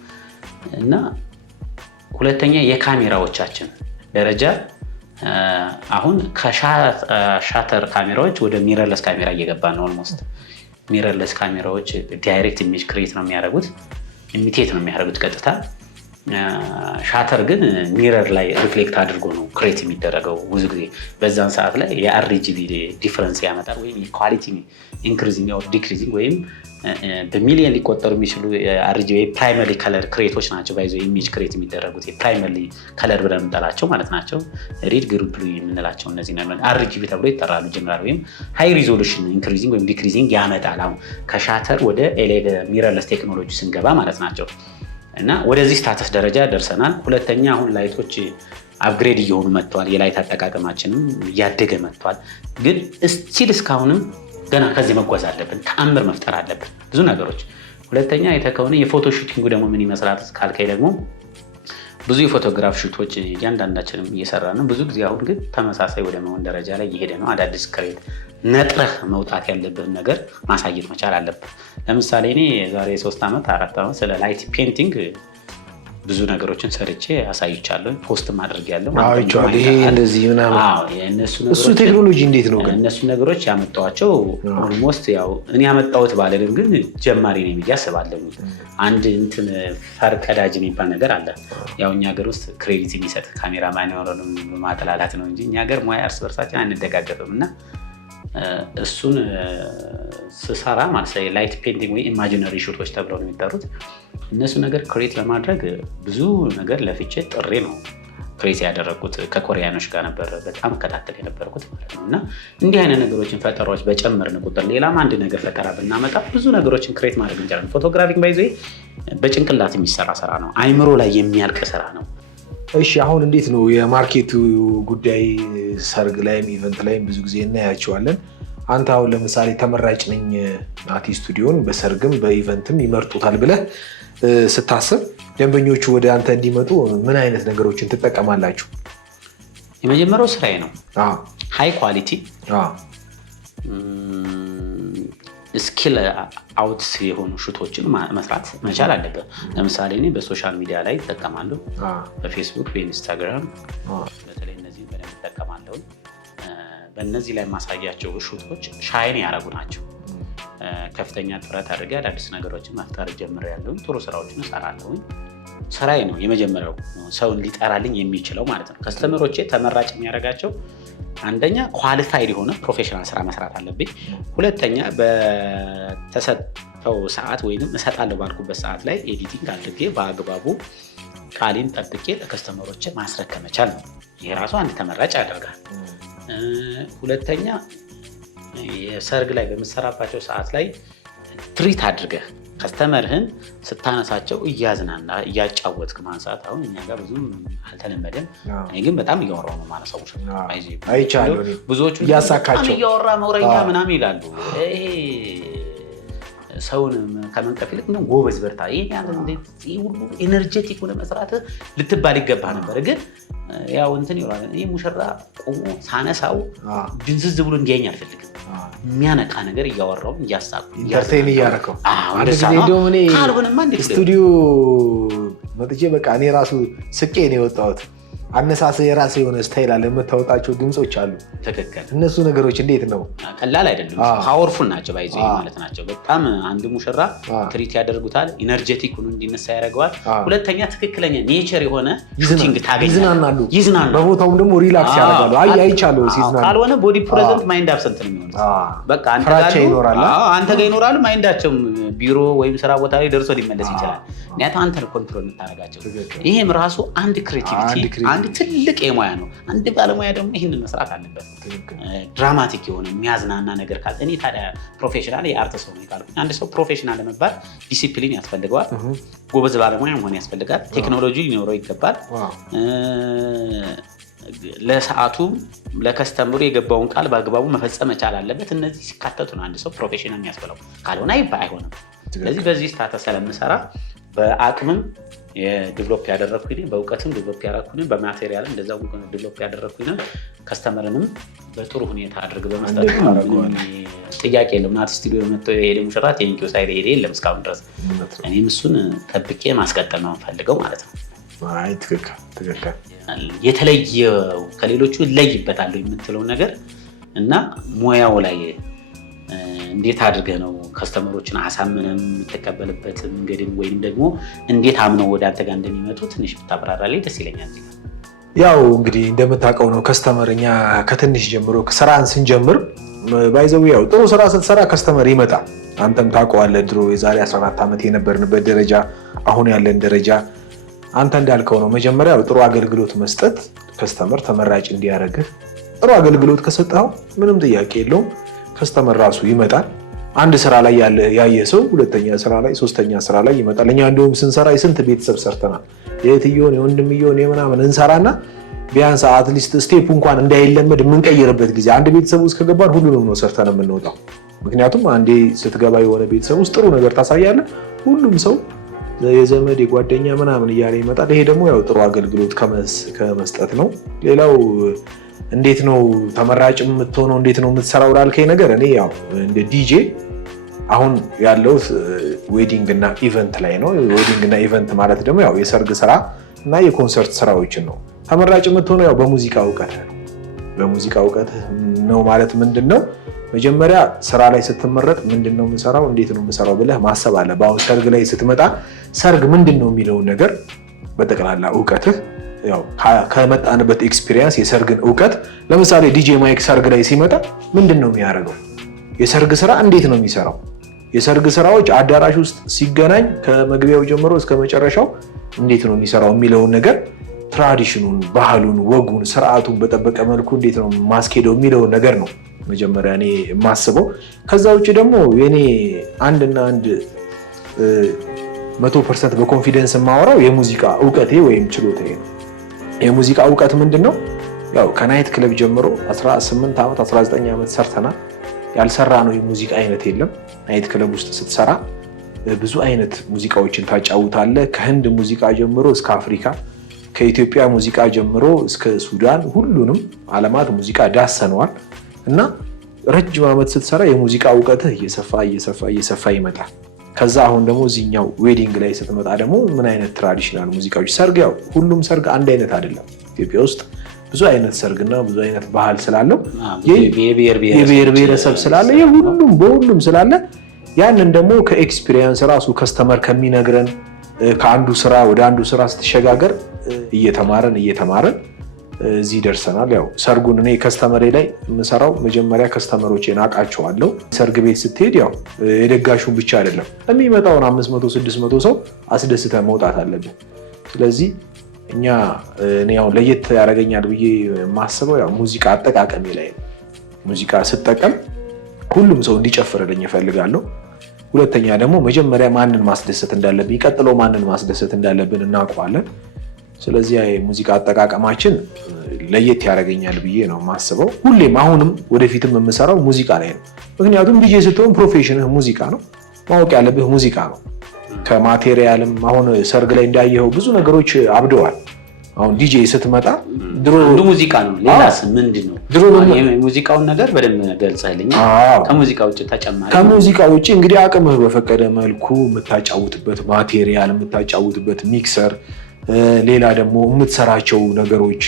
እና ሁለተኛ የካሜራዎቻችን ደረጃ አሁን ከሻተር ካሜራዎች ወደ ሚረርለስ ካሜራ እየገባ ነው። ኦልሞስት ሚረርለስ ካሜራዎች ዳይሬክት ኢሜጅ ክሬት ነው የሚያደርጉት፣ ኢሚቴት ነው የሚያደርጉት ቀጥታ። ሻተር ግን ሚረር ላይ ሪፍሌክት አድርጎ ነው ክሬት የሚደረገው። ብዙ ጊዜ በዛን ሰዓት ላይ የአርጂቢ ዲፍረንስ ያመጣል፣ ወይም የኳሊቲ ኢንክሪዚንግ ኦር ዲክሪዚንግ ወይም በሚሊየን ሊቆጠሩ የሚችሉ አርጂቢ ፕራይመሪ ከለር ክሬቶች ናቸው። ባይዞ ኢሜጅ ክሬት የሚደረጉት የፕራይመሪ ከለር ብለን የምንጠራቸው ማለት ናቸው። ሪድ ግሩ ብሉ የምንላቸው እነዚህ አርጂቢ ተብሎ ይጠራሉ። ጀነራል ወይም ሃይ ሪዞሉሽን ኢንክሪዚንግ ወይም ዲክሪዚንግ ያመጣል። አሁን ከሻተር ወደ ኤልኢዲ ሚረርለስ ቴክኖሎጂ ስንገባ ማለት ናቸው። እና ወደዚህ ስታተስ ደረጃ ደርሰናል። ሁለተኛ አሁን ላይቶች አፕግሬድ እየሆኑ መጥተዋል። የላይት አጠቃቀማችንም እያደገ መጥተዋል። ግን ስቲል እስካሁንም ገና ከዚህ መጓዝ አለብን። ተአምር መፍጠር አለብን ብዙ ነገሮች። ሁለተኛ ከሆነ የፎቶ ሹቲንጉ ደግሞ ምን ይመስላል ካልከኝ ደግሞ ብዙ የፎቶግራፍ ሹቶች እያንዳንዳችንም እየሰራ ነው። ብዙ ጊዜ አሁን ግን ተመሳሳይ ወደ መሆን ደረጃ ላይ እየሄደ ነው። አዳዲስ ክሬት ነጥረህ መውጣት ያለብን ነገር ማሳየት መቻል አለብን። ለምሳሌ እኔ ዛሬ 3 ዓመት 4 ዓመት ስለ ላይት ፔንቲንግ ብዙ ነገሮችን ሰርቼ አሳይቻለሁ። ፖስትም አድርጌያለሁ። ይሄ እንደዚህ ምናምን እሱ ቴክኖሎጂ እንዴት ነው ግን እነሱ ነገሮች ያመጣኋቸው? ኦልሞስት ያው እኔ ያመጣሁት ባለንም ግን ጀማሪ ነኝ ብዬ አስባለሁ። አንድ ፈርቀዳጅ የሚባል ነገር አለ። ያው እኛ ሀገር ውስጥ ክሬዲት የሚሰጥ ካሜራማን የሆነንም ማጥላላት ነው እንጂ እኛ ሀገር ሙያ እርስ በርሳችን አንደጋገፍም። እና እሱን ስሰራ ማለት ላይት ፔንቲንግ ወይ ኢማጂነሪ ሹቶች ተብለው ነው የሚጠሩት። እነሱ ነገር ክሬት ለማድረግ ብዙ ነገር ለፍቼ ጥሬ ነው ክሬት ያደረግኩት። ከኮሪያኖች ጋር ነበር በጣም እከታተል የነበርኩት ማለት ነው። እና እንዲህ አይነት ነገሮችን ፈጠራዎች በጨመርን ቁጥር ሌላም አንድ ነገር ፈጠራ ብናመጣ ብዙ ነገሮችን ክሬት ማድረግ እንችላለን። ፎቶግራፊንግ ባይዘ በጭንቅላት የሚሰራ ስራ ነው፣ አይምሮ ላይ የሚያልቅ ስራ ነው። እሺ አሁን እንዴት ነው የማርኬቱ ጉዳይ? ሰርግ ላይም ኢቨንት ላይም ብዙ ጊዜ እናያቸዋለን። አንተ አሁን ለምሳሌ ተመራጭ ነኝ ናቲ ስቱዲዮን በሰርግም በኢቨንትም ይመርጡታል ብለህ ስታስብ ደንበኞቹ ወደ አንተ እንዲመጡ ምን አይነት ነገሮችን ትጠቀማላችሁ? የመጀመሪያው ስራዬ ነው ሃይ ኳሊቲ ስኪል አውት የሆኑ ሹቶችን መስራት መቻል አለበት። ለምሳሌ እኔ በሶሻል ሚዲያ ላይ እጠቀማለሁ፣ በፌስቡክ፣ በኢንስታግራም በተለይ እነዚህ በደንብ እጠቀማለሁ። በእነዚህ ላይ ማሳያቸው ሹቶች ሻይን ያደረጉ ናቸው። ከፍተኛ ጥረት አድርጌ አዳዲስ ነገሮችን መፍጠር ጀምሬያለሁ። ጥሩ ስራዎችን እሰራለሁ። ስራዬ ነው የመጀመሪያው ሰውን ሊጠራልኝ የሚችለው ማለት ነው። ከስተመሮቼ ተመራጭ የሚያደርጋቸው አንደኛ ኳሊፋይድ የሆነ ፕሮፌሽናል ስራ መስራት አለብኝ። ሁለተኛ በተሰጠው ሰዓት ወይም እሰጣለሁ ባልኩበት ሰዓት ላይ ኤዲቲንግ አድርጌ በአግባቡ ቃሌን ጠብቄ ለከስተመሮቼ ማስረከብ መቻል ነው። ይሄ ራሱ አንድ ተመራጭ ያደርጋል። ሁለተኛ የሰርግ ላይ በምሰራባቸው ሰዓት ላይ ትሪት አድርገህ ከስተመርህን ስታነሳቸው እያዝናና እያጫወትክ ማንሳት አሁን እኛ ጋር ብዙም አልተለመደም። እኔ ግን በጣም እያወራሁ ነው ማለት ሰዎች አይቻለሁ። ብዙዎቹ እያሳካቸው እያወራ መውረኛ ምናምን ይላሉ። ይሄ ሰውን ከመንቀፍ ይልቅ ምን ጎበዝ በርታ፣ ይሄ ሁሉ ኤነርጄቲክ ሆነ መስራት ልትባል ይገባ ነበር። ግን ያው እንትን ይሆናል። እኔ ሙሽራ ቆሞ ሳነሳው ድንዝዝ ብሎ እንዲያኝ አልፈልግም። የሚያነቃ ነገር እያወራው እያሳቁ ኢንተርቴን እያደረከው ካልሆነማ እንዴት ስቱዲዮ መጥቼ በቃ እኔ ራሱ ስቄ ነው የወጣሁት። አነሳሰ የራስ የሆነ ስታይል አለ፣ የምታወጣቸው ድምጾች አሉ። ትክክል። እነሱ ነገሮች እንዴት ነው? ቀላል አይደለም፣ ፓወርፉል ናቸው። ባይዞ ማለት ናቸው። በጣም አንድ ሙሽራ ትሪት ያደርጉታል፣ ኢነርጄቲክ ሆኖ እንዲነሳ ያደርገዋል። ሁለተኛ ትክክለኛ ኔቸር የሆነ ሹቲንግ ታገኛለህ፣ ይዝናናሉ። በቦታውም ደግሞ ሪላክስ ያደርጋሉ። አይቻለሁ ሲዝናኑ። ካልሆነ ቦዲ ፕሬዘንት ማይንድ አብሰንት ነው የሚሆነው። በቃ አንተ ጋር ይኖራሉ፣ ማይንዳቸውም ቢሮ ወይም ስራ ቦታ ላይ ደርሶ ሊመለስ ይችላል። ምክንያቱም አንተ ኮንትሮል የምታደርጋቸው። ይሄም ራሱ አንድ ክሬቲቪቲ አንድ ትልቅ የሙያ ነው። አንድ ባለሙያ ደግሞ ይህንን መስራት አለበት። ድራማቲክ የሆነ የሚያዝናና ነገር ካለ እኔ ታዲያ ፕሮፌሽናል የአርት ሰው ነው ካልኩኝ፣ አንድ ሰው ፕሮፌሽናል ለመባል ዲሲፕሊን ያስፈልገዋል፣ ጎበዝ ባለሙያ መሆን ያስፈልጋል፣ ቴክኖሎጂ ሊኖረው ይገባል። ለሰዓቱም ለከስተምሩ የገባውን ቃል በአግባቡ መፈጸም መቻል አለበት። እነዚህ ሲካተቱ ነው አንድ ሰው ፕሮፌሽናል የሚያስብለው። ካልሆነ አይሆንም። ስለዚህ በዚህ ስታተስ ስለምሰራ በአቅምም የዲቨሎፕ ያደረኩኝ በእውቀትም ዲቨሎፕ ያደረኩኝ በማቴሪያል እንደዛው ዲቨሎፕ ያደረኩኝ ከስተመርንም በጥሩ ሁኔታ አድርግ በመስጠት ጥያቄ የለም። ናት ስቱዲዮ መጥተው የሄደ ሙሽራ ቴንኪው ሳይል ሄደ የለም እስካሁን ድረስ። እኔም እሱን ጠብቄ ማስቀጠል ነው የምፈልገው ማለት ነው። አይ ትክክል። የተለየ ከሌሎቹ እለይበታለሁ የምትለው ነገር እና ሙያው ላይ እንዴት አድርገህ ነው ከስተመሮችን አሳምነን የምትቀበልበት መንገድን ወይም ደግሞ እንዴት አምነው ወደ አንተ ጋር እንደሚመጡ ትንሽ ብታብራራልኝ ደስ ይለኛል። ያው እንግዲህ እንደምታውቀው ነው ከስተመር እኛ ከትንሽ ጀምሮ ስራን ስንጀምር ባይዘው ያው ጥሩ ስራ ስትሰራ ከስተመር ይመጣል። አንተም ታውቀዋለህ ድሮ የዛሬ 14 ዓመት የነበርንበት ደረጃ አሁን ያለን ደረጃ አንተ እንዳልከው ነው። መጀመሪያ ጥሩ አገልግሎት መስጠት ከስተመር ተመራጭ እንዲያደርግህ። ጥሩ አገልግሎት ከሰጠኸው ምንም ጥያቄ የለውም ከስተመር ራሱ ይመጣል። አንድ ስራ ላይ ያየ ሰው ሁለተኛ ስራ ላይ ሶስተኛ ስራ ላይ ይመጣል። እኛ እንደውም ስንሰራ የስንት ቤተሰብ ሰርተናል። የእህትየውን የወንድምየውን የምናምን እንሰራና ቢያንስ አትሊስት ስቴፑ እንኳን እንዳይለመድ የምንቀይርበት ጊዜ አንድ ቤተሰብ ውስጥ ከገባን ሁሉንም ነው ሰርተን የምንወጣው። ምክንያቱም አንዴ ስትገባ የሆነ ቤተሰብ ውስጥ ጥሩ ነገር ታሳያለህ፣ ሁሉም ሰው የዘመድ የጓደኛ ምናምን እያለ ይመጣል። ይሄ ደግሞ ያው ጥሩ አገልግሎት ከመስጠት ነው። ሌላው እንዴት ነው ተመራጭ የምትሆነው እንዴት ነው የምትሰራው ላልከኝ ነገር እኔ ያው እንደ ዲጄ አሁን ያለው ዌዲንግ እና ኢቨንት ላይ ነው። ዌዲንግ እና ኢቨንት ማለት ደግሞ ያው የሰርግ ስራ እና የኮንሰርት ስራዎችን ነው። ተመራጭ የምትሆነው ያው በሙዚቃ እውቀት ነው። በሙዚቃ እውቀት ነው ማለት ምንድነው? መጀመሪያ ስራ ላይ ስትመረጥ ምንድነው የምሰራው እንዴት ነው የምሰራው ብለህ ማሰብ አለ። በአሁን ሰርግ ላይ ስትመጣ ሰርግ ምንድነው የሚለውን ነገር በጠቅላላ እውቀትህ ያው ከመጣንበት ኤክስፒሪየንስ የሰርግን እውቀት ለምሳሌ ዲጄ ማይክ ሰርግ ላይ ሲመጣ ምንድነው የሚያደርገው? የሰርግ ስራ እንዴት ነው የሚሰራው? የሰርግ ስራዎች አዳራሽ ውስጥ ሲገናኝ ከመግቢያው ጀምሮ እስከ መጨረሻው እንዴት ነው የሚሰራው የሚለውን ነገር ትራዲሽኑን፣ ባህሉን፣ ወጉን፣ ስርዓቱን በጠበቀ መልኩ እንዴት ነው ማስኬደው የሚለውን ነገር ነው መጀመሪያ እኔ የማስበው። ከዛ ውጭ ደግሞ የኔ አንድና አንድ 100% በኮንፊደንስ የማወራው የሙዚቃ እውቀቴ ወይም ችሎታዬ ነው። የሙዚቃ እውቀት ምንድነው? ያው ከናይት ክለብ ጀምሮ 18 ዓመት 19 ዓመት ሰርተናል። ያልሰራ ነው የሙዚቃ አይነት የለም። ናይት ክለብ ውስጥ ስትሰራ ብዙ አይነት ሙዚቃዎችን ታጫውታለህ። ከህንድ ሙዚቃ ጀምሮ እስከ አፍሪካ፣ ከኢትዮጵያ ሙዚቃ ጀምሮ እስከ ሱዳን ሁሉንም ዓለማት ሙዚቃ ዳሰነዋል እና ረጅም ዓመት ስትሰራ የሙዚቃ እውቀትህ እየሰፋ ይመጣል። ከዛ አሁን ደግሞ እዚህኛው ዌዲንግ ላይ ስትመጣ ደግሞ ምን አይነት ትራዲሽናል ሙዚቃዎች ሰርግ፣ ያው ሁሉም ሰርግ አንድ አይነት አይደለም። ኢትዮጵያ ውስጥ ብዙ አይነት ሰርግና ብዙ አይነት ባህል ስላለው የብሔር ብሔረሰብ ስላለ በሁሉም ስላለ ያንን ደግሞ ከኤክስፒሪየንስ ራሱ ከስተመር ከሚነግረን ከአንዱ ስራ ወደ አንዱ ስራ ስትሸጋገር እየተማረን እዚህ ደርሰናል። ያው ሰርጉን እኔ ከስተመሬ ላይ የምሰራው መጀመሪያ ከስተመሮቼን አውቃቸዋለሁ። ሰርግ ቤት ስትሄድ ያው የደጋሹን ብቻ አይደለም የሚመጣውን 500-600 ሰው አስደስተ መውጣት አለብን። ስለዚህ እኔ ያው ለየት ያደርገኛል ብዬ የማስበው ያው ሙዚቃ አጠቃቀሜ ላይ ነው። ሙዚቃ ስጠቀም ሁሉም ሰው እንዲጨፍርልኝ እፈልጋለሁ። ሁለተኛ ደግሞ መጀመሪያ ማንን ማስደሰት እንዳለብኝ፣ ቀጥሎ ማንን ማስደሰት እንዳለብን እናውቀዋለን። ስለዚህ የሙዚቃ አጠቃቀማችን ለየት ያደርገኛል ብዬ ነው የማስበው። ሁሌም አሁንም ወደፊትም የምሰራው ሙዚቃ ላይ ነው። ምክንያቱም ዲጄ ስትሆን ፕሮፌሽንህ ሙዚቃ ነው፣ ማወቅ ያለብህ ሙዚቃ ነው። ከማቴሪያልም አሁን ሰርግ ላይ እንዳየኸው ብዙ ነገሮች አብደዋል። አሁን ዲጄ ስትመጣ ድሮ ሙዚቃ ነው፣ ሌላስ ምንድን ነው? ሙዚቃውን ነገር በደንብ ገልጸህልኝ። ከሙዚቃ ውጭ ተጨማሪ ከሙዚቃ ውጭ እንግዲህ አቅምህ በፈቀደ መልኩ የምታጫውትበት ማቴሪያል፣ የምታጫውትበት ሚክሰር፣ ሌላ ደግሞ የምትሰራቸው ነገሮች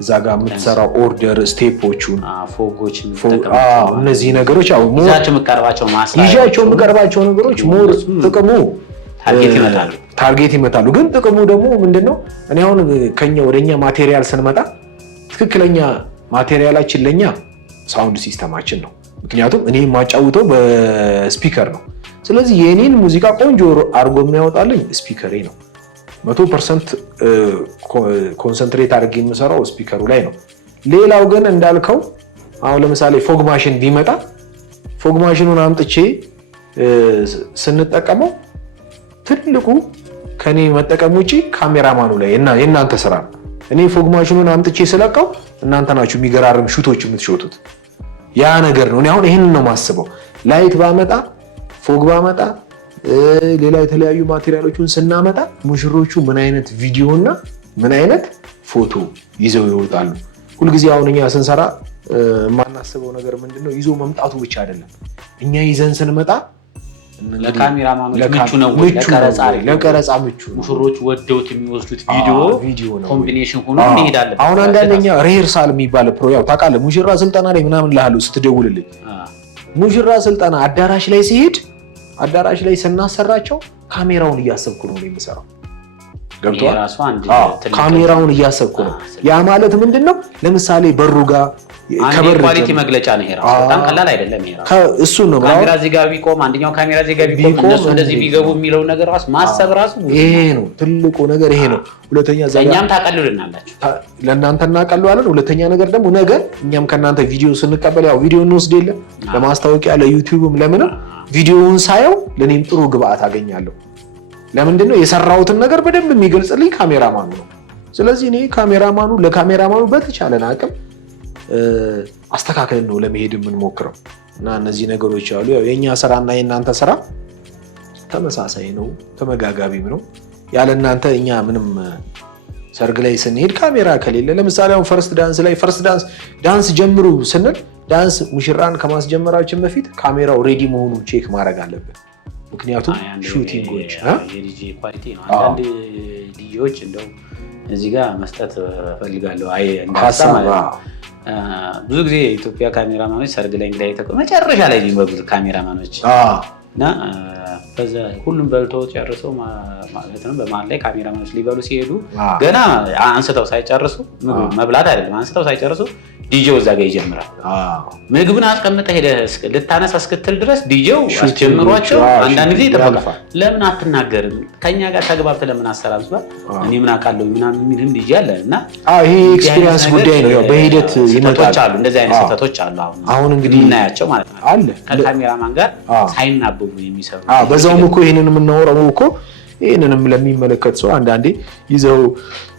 እዛ ጋር የምትሰራው ኦርደር፣ ስቴፖቹን፣ ፎጎች፣ እነዚህ ነገሮች ይዣቸው የምቀርባቸው ነገሮች ሞር ጥቅሙ ታርጌት ይመታሉ። ግን ጥቅሙ ደግሞ ምንድነው? እኔ አሁን ወደኛ ማቴሪያል ስንመጣ ትክክለኛ ማቴሪያላችን ለኛ ሳውንድ ሲስተማችን ነው። ምክንያቱም እኔ የማጫውተው በስፒከር ነው። ስለዚህ የኔን ሙዚቃ ቆንጆ አድርጎ የሚያወጣልኝ ስፒከሬ ነው። 100% ኮንሰንትሬት አድርጌ የምሰራው ስፒከሩ ላይ ነው። ሌላው ግን እንዳልከው አሁን ለምሳሌ ፎግ ማሽን ቢመጣ ፎግ ማሽኑን አምጥቼ ስንጠቀመው ትልቁ ከኔ መጠቀም ውጪ ካሜራማኑ ላይ የእናንተ ስራ ነው። እኔ ፎግ ማሽኑን አምጥቼ ስለቀው እናንተ ናችሁ የሚገራርም ሹቶች የምትሾቱት። ያ ነገር ነው። እኔ አሁን ይሄንን ነው የማስበው። ላይት ባመጣ ፎግ ባመጣ ሌላ የተለያዩ ማቴሪያሎችን ስናመጣ ሙሽሮቹ ምን አይነት ቪዲዮና ምን አይነት ፎቶ ይዘው ይወጣሉ። ሁልጊዜ አሁን እኛ ስንሰራ የማናስበው ነገር ምንድነው? ይዞ መምጣቱ ብቻ አይደለም። እኛ ይዘን ስንመጣ ለካሜራማኖች ምቹ ነው፣ ለቀረጻ ምቹ ነው። ሙሽሮቹ ወደውት የሚወስዱት ቪዲዮ ኮምቢኔሽን ሆኖ ይሄዳል። አሁን አንዳንደኛ ሪሄርሳል የሚባል ያው ታውቃለህ፣ ሙሽራ ስልጠና ላይ ምናምን ላሉ ስትደውልልኝ ሙሽራ ስልጠና አዳራሽ ላይ ሲሄድ አዳራሽ ላይ ስናሰራቸው ካሜራውን እያሰብኩ ነው የሚሰራው። ገብቶሃል? ካሜራውን እያሰብኩ ነው። ያ ማለት ምንድነው? ለምሳሌ በሩ ጋር ኳሊቲ መግለጫ ነው። ይሄ ራሱ በጣም ቀላል አይደለም። ይሄ ራሱ እሱ ነው። ካሜራ እዚህ ጋር ቢቆም አንደኛው ካሜራ እዚህ ጋር ቢቆም እነሱ እንደዚህ ቢገቡ የሚለው ነገር ራሱ ማሰብ ራሱ ይሄ ነው ትልቁ ነገር ይሄ ነው። ሁለተኛ እኛም ታቀልሉልናላችሁ፣ ለእናንተ እናቀልዋለን። ሁለተኛ ነገር ደግሞ ነገር እኛም ከእናንተ ቪዲዮ ስንቀበል ያው ቪዲዮ እንወስድ የለ ለማስታወቂያ ለዩቲዩብም ለምንም ቪዲዮውን ሳየው ለኔም ጥሩ ግብአት አገኛለሁ። ለምንድነው? የሰራሁትን ነገር በደንብ የሚገልጽልኝ ካሜራማኑ ነው። ስለዚህ እኔ ለካሜራማኑ በተቻለን አቅም አስተካክለን ነው ለመሄድ የምንሞክረው እና እነዚህ ነገሮች አሉ። ያው የኛ ስራና የእናንተ ስራ ተመሳሳይ ነው፣ ተመጋጋቢም ነው። ያለ እናንተ እኛ ምንም ሰርግ ላይ ስንሄድ ካሜራ ከሌለ ለምሳሌ አሁን ፈርስት ዳንስ ጀምሩ ስንል ዳንስ ሙሽራን ከማስጀመራችን በፊት ካሜራው ሬዲ መሆኑን ቼክ ማድረግ አለብን። ምክንያቱም ሹቲንጎች የዲጂ ኳሊቲ ነው። አንዳንድ ዲጂዎች እንደው እዚህ ጋር መስጠት ፈልጋለሁ። ብዙ ጊዜ የኢትዮጵያ ካሜራማኖች ሰርግ ላይ እንግዲህ መጨረሻ ላይ የሚበሉት ካሜራማኖች እና በዛ ሁሉም በልቶ ጨርሰው ማለት ነው። በመሀል ላይ ካሜራማኖች ሊበሉ ሲሄዱ ገና አንስተው ሳይጨርሱ መብላት አይደለም፣ አንስተው ሳይጨርሱ ዲጄው እዛ ጋር ይጀምራል። ምግቡን አስቀምጠህ ሄደህ ልታነሳ እስክትል ድረስ ዲጄው አስጀምሯቸው አንዳንድ ጊዜ ይጠበቃል። ለምን አትናገርም? ከኛ ጋር ተግባብተህ ለምን አሰራም ሲባል እኔ ምን አውቃለሁ ምናምን የሚልም ዲጄ አለ እና ይሄ ኤክስፒሪየንስ ጉዳይ ነው። ያው በሂደት ይመጣል አሉ። እንደዚህ አይነት ስህተቶች አሉ አሁን እንግዲህ እናያቸው ማለት ነው። አለ ከካሜራማን ጋር ሳይናበቡ የሚሰሩ በዛውም እኮ ይሄንን የምናወራው እኮ ይሄንንም ለሚመለከት ሰው አንዳንዴ ይዘው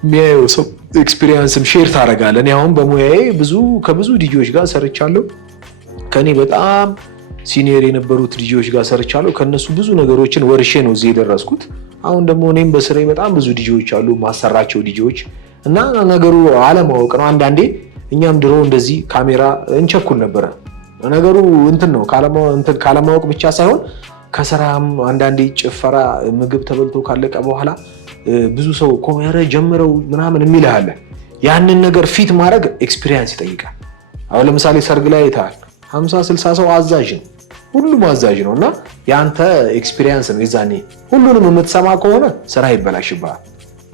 የሚያየው ሰው ኤክስፒሪየንስም ሼር ታደርጋለህ። እኔ አሁን በሙያዬ ከብዙ ዲጂዎች ጋር ሰርቻለሁ። ከኔ በጣም ሲኒየር የነበሩት ዲጂዎች ጋር ሰርቻለሁ። ከነሱ ብዙ ነገሮችን ወርሼ ነው እዚህ የደረስኩት። አሁን ደግሞ እኔም በስሬ በጣም ብዙ ዲጂዎች አሉ ማሰራቸው ዲጂዎች እና ነገሩ አለማወቅ ነው። አንዳንዴ እኛም ድሮ እንደዚህ ካሜራ እንቸኩል ነበረ። ነገሩ እንትን ነው ካለማወቅ ብቻ ሳይሆን ከስራም አንዳንዴ ጭፈራ ምግብ ተበልቶ ካለቀ በኋላ ብዙ ሰው ኮሜራ ጀምረው ምናምን የሚልህ አለ። ያንን ነገር ፊት ማድረግ ኤክስፒሪየንስ ይጠይቃል። አሁን ለምሳሌ ሰርግ ላይ አይተሃል 50-60 ሰው አዛዥ ነው፣ ሁሉም አዛዥ ነው እና ያንተ ኤክስፒሪየንስ ነው። የዛኔ ሁሉንም የምትሰማ ከሆነ ስራ ይበላሽብሃል።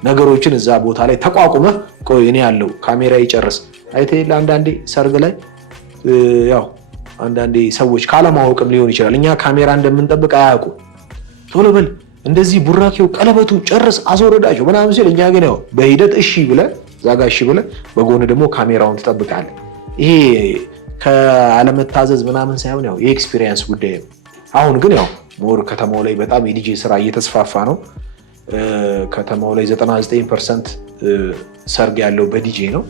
ነገሮችን እዛ ቦታ ላይ ተቋቁመህ ቆይ እኔ ያለው ካሜራ ይጨርስ አይተህ አንዳንዴ ሰርግ ላይ ያው አንዳንዴ ሰዎች ካለማወቅም ሊሆን ይችላል እኛ ካሜራ እንደምንጠብቅ አያውቁም። ቶሎ በል እንደዚህ ቡራኬው ቀለበቱ ጨርስ አስወረዳቸው ምናምን ሲል እኛ ግን ያው በሂደት እሺ ብለህ ዛጋ እሺ ብለህ በጎን ደግሞ ካሜራውን ትጠብቃለህ። ይሄ ከአለመታዘዝ ምናምን ሳይሆን ያው የኤክስፒሪየንስ ጉዳይ ነው። አሁን ግን ያው ሞር ከተማው ላይ በጣም የዲጄ ስራ እየተስፋፋ ነው። ከተማው ላይ 99% ሰርግ ያለው በዲጄ ነው።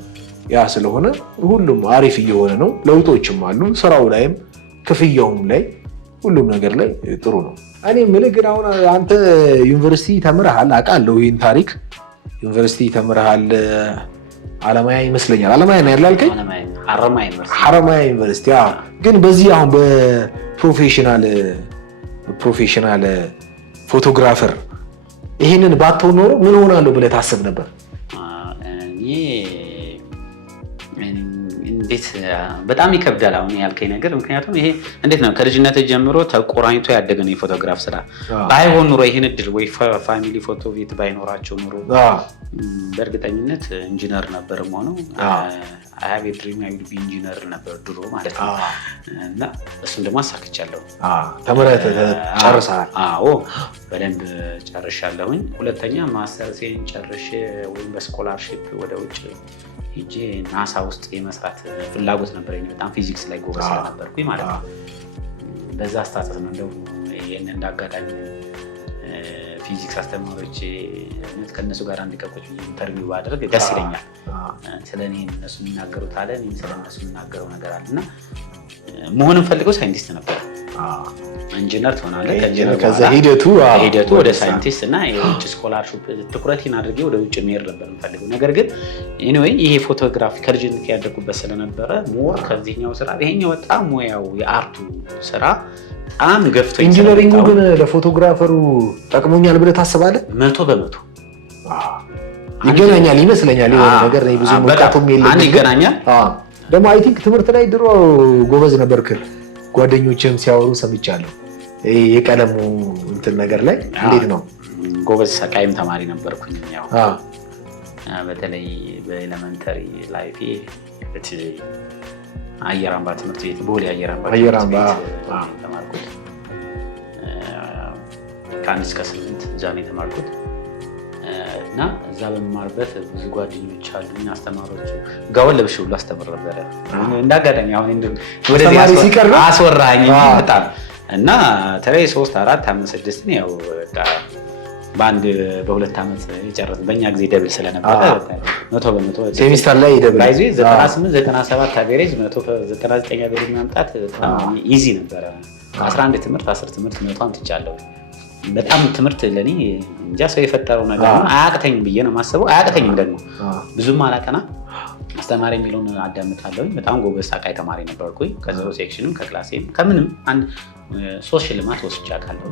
ያ ስለሆነ ሁሉም አሪፍ እየሆነ ነው። ለውጦችም አሉ ስራው ላይም ክፍያውም ላይ ሁሉም ነገር ላይ ጥሩ ነው። እኔ የምልህ ግን አሁን አንተ ዩኒቨርሲቲ ተምረሃል አውቃለሁ። ይህን ታሪክ ዩኒቨርሲቲ ተምረሃል አለማያ ይመስለኛል። አለማያ ነው ያላልከኝ? ሐረማያ ዩኒቨርሲቲ። ግን በዚህ አሁን በፕሮፌሽናል ፎቶግራፈር ይህንን ባትሆን ኖሮ ምን ሆናለሁ ብለህ ታስብ ነበር? እንዴት በጣም ይከብዳል አሁን ያልከኝ ነገር። ምክንያቱም ይሄ እንዴት ነው ከልጅነት ጀምሮ ተቆራኝቶ ያደገ ነው የፎቶግራፍ ስራ። ባይሆን ኑሮ ይህን እድል ወይ ፋሚሊ ፎቶ ቤት ባይኖራቸው ኑሮ በእርግጠኝነት ኢንጂነር ነበር ሆነው አይ ድሪም አይ ቢ ኢንጂነር ነበር ድሮ ማለት ነው። እና እሱን ደግሞ አሳክቻለሁ። ተምረህ ጨርሰሃል? አዎ በደንብ ጨርሻለሁኝ። ሁለተኛ ማስተርሴን ጨርሼ ወይም በስኮላርሺፕ ወደ ውጭ ሄጄ ናሳ ውስጥ የመስራት ፍላጎት ነበረኝ። በጣም ፊዚክስ ላይ ጎበዝ ስለነበርኩኝ ማለት ነው። በዛ አስተሳሰብ ነው እንደው ይሄን እንዳጋጣሚ ፊዚክስ አስተማሪዎች ከነሱ ጋር እንድቀቆች ኢንተርቪው ባደረግ ደስ ይለኛል። ስለኔ እነሱ የሚናገሩት አለ እኔም ስለነሱ የምናገረው ነገር አለና መሆን ፈልገው ሳይንቲስት ነበር። ኢንጂነር ትሆናለህ። ከዛ ሂደቱ ወደ ሳይንቲስት እና የውጭ ስኮላርሺፕ ትኩረቴን አድርጌ ወደ ውጭ መሄድ ነበር የምፈልገው። ነገር ግን ኤኒዌይ ይሄ ፎቶግራፊ ከልጅነት ያደኩበት ስለነበረ ሞር ከዚህኛው ስራ ይሄኛው በጣም ሙያው የአርቱ ስራ በጣም ገፍቶ ኢንጂነሪንጉ ግን ለፎቶግራፈሩ ጠቅሞኛል ብለህ ታስባለህ? 100% ይገናኛል ይመስለኛል። የሆነ ነገር ነው ብዙ ሙቀቱም የለም። አንድ ይገናኛል። ደግሞ አይ ቲንክ ትምህርት ላይ ድሮ ጎበዝ ነበርክ። ጓደኞችም ሲያወሩ ሰምቻለሁ። የቀለሙ እንትን ነገር ላይ እንዴት ነው? ጎበዝ ሰቃይም ተማሪ ነበርኩኝ። ያው በተለይ በኤሌመንተሪ ላይፌ አየር አምባ ትምህርት ቤት ቦሌ አየር አምባ ተማርኩት። ከ1 እስከ 8 እዛ ነው የተማርኩት እና እዛ በመማርበት ብዙ ጓደኞች አሉኝ። አስተማሪዎቹ ጋውን ለብሼ ሁሉ አስተምር ነበረ። እንዳጋጣሚ አሁን ወደዚህ አስወራኝ በጣም እና ተለይ 3 4 5 6 ያው በ2 ዓመት የጨረስን በእኛ ጊዜ ደብል ስለነበረ 100% ሴሚስተር ላይ ደብል 98 97 አቬሬጅ 199 አቬሬጅ ማምጣት ኢዚ ነበረ። 11 ትምህርት 10 ትምህርት 100 አምጥቻለሁ። በጣም ትምህርት ለኔ እንጃ ሰው የፈጠረው ነገር ነው። አያቅተኝም ብዬ ነው የማስበው። አያቅተኝም ደግሞ ብዙም አላቀና አስተማሪ የሚለውን አዳምጣለሁ። በጣም ጎበዝ ሳቃይ ተማሪ ነበርኩኝ። ከዜሮ ሴክሽንም ከክላሴም ከምንም 3 ሽልማት ወስጄ አውቃለሁ።